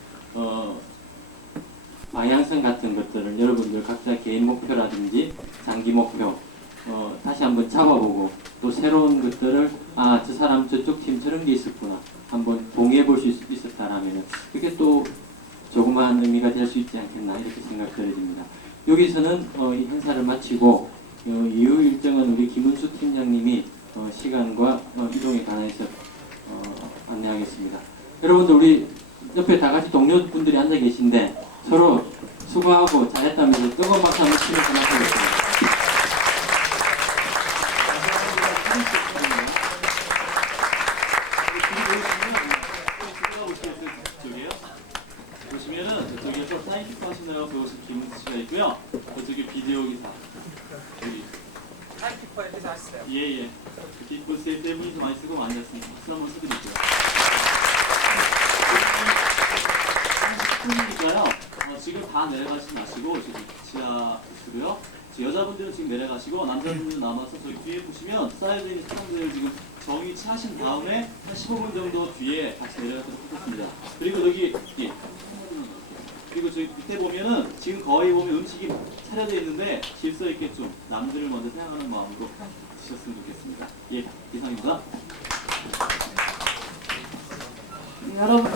방향성 같은 것들을 여러분들 각자 개인 목표라든지 장기 목표 다시 한번 잡아보고 또 새로운 것들을 저 사람 저쪽 팀 저런 게 있었구나 한번 동의해 볼 수 있었다라면 그게 또 조그마한 의미가 될 수 있지 않겠나 이렇게 생각드립니다. 여기서는 이 행사를 마치고 이후 일정은 우리 김은수 팀장님이 시간과 이동에 관해서 안내하겠습니다. 여러분들 우리 옆에 다 같이 동료분들이 앉아 계신데 서로 수고하고 잘했다면서 뜨거운 박수 한번 치면서 마치겠습니다. 보시면은 저쪽에서 사인식도 하시느라고 배우신 김은수 씨가 있고요. 저쪽에 비디오 기사 우리 타임키퍼에 기사 하시세요. 예예. 뒷부스에 세 분이서 많이 쓰고 앉았습니다. 박수 한번 쳐드릴게요. 니까요. 지금 다 내려가지 마시고 지금 지하 부스고요. 여자분들은 지금 내려가시고 남자분들은 남아서 저기 뒤에 보시면 쌓여져 있는 사람들을 지금 정위치 하신 다음에 한 15분 정도 뒤에 같이 내려가도록 하겠습니다. 그리고 여기 그리고 저기 밑에 보면은 지금 거의 보면 음식이 차려져 있는데 질서 있게 좀 남들을 먼저 생각하는 마음으로 드셨으면 좋겠습니다. 예, 이상입니다. 여러분.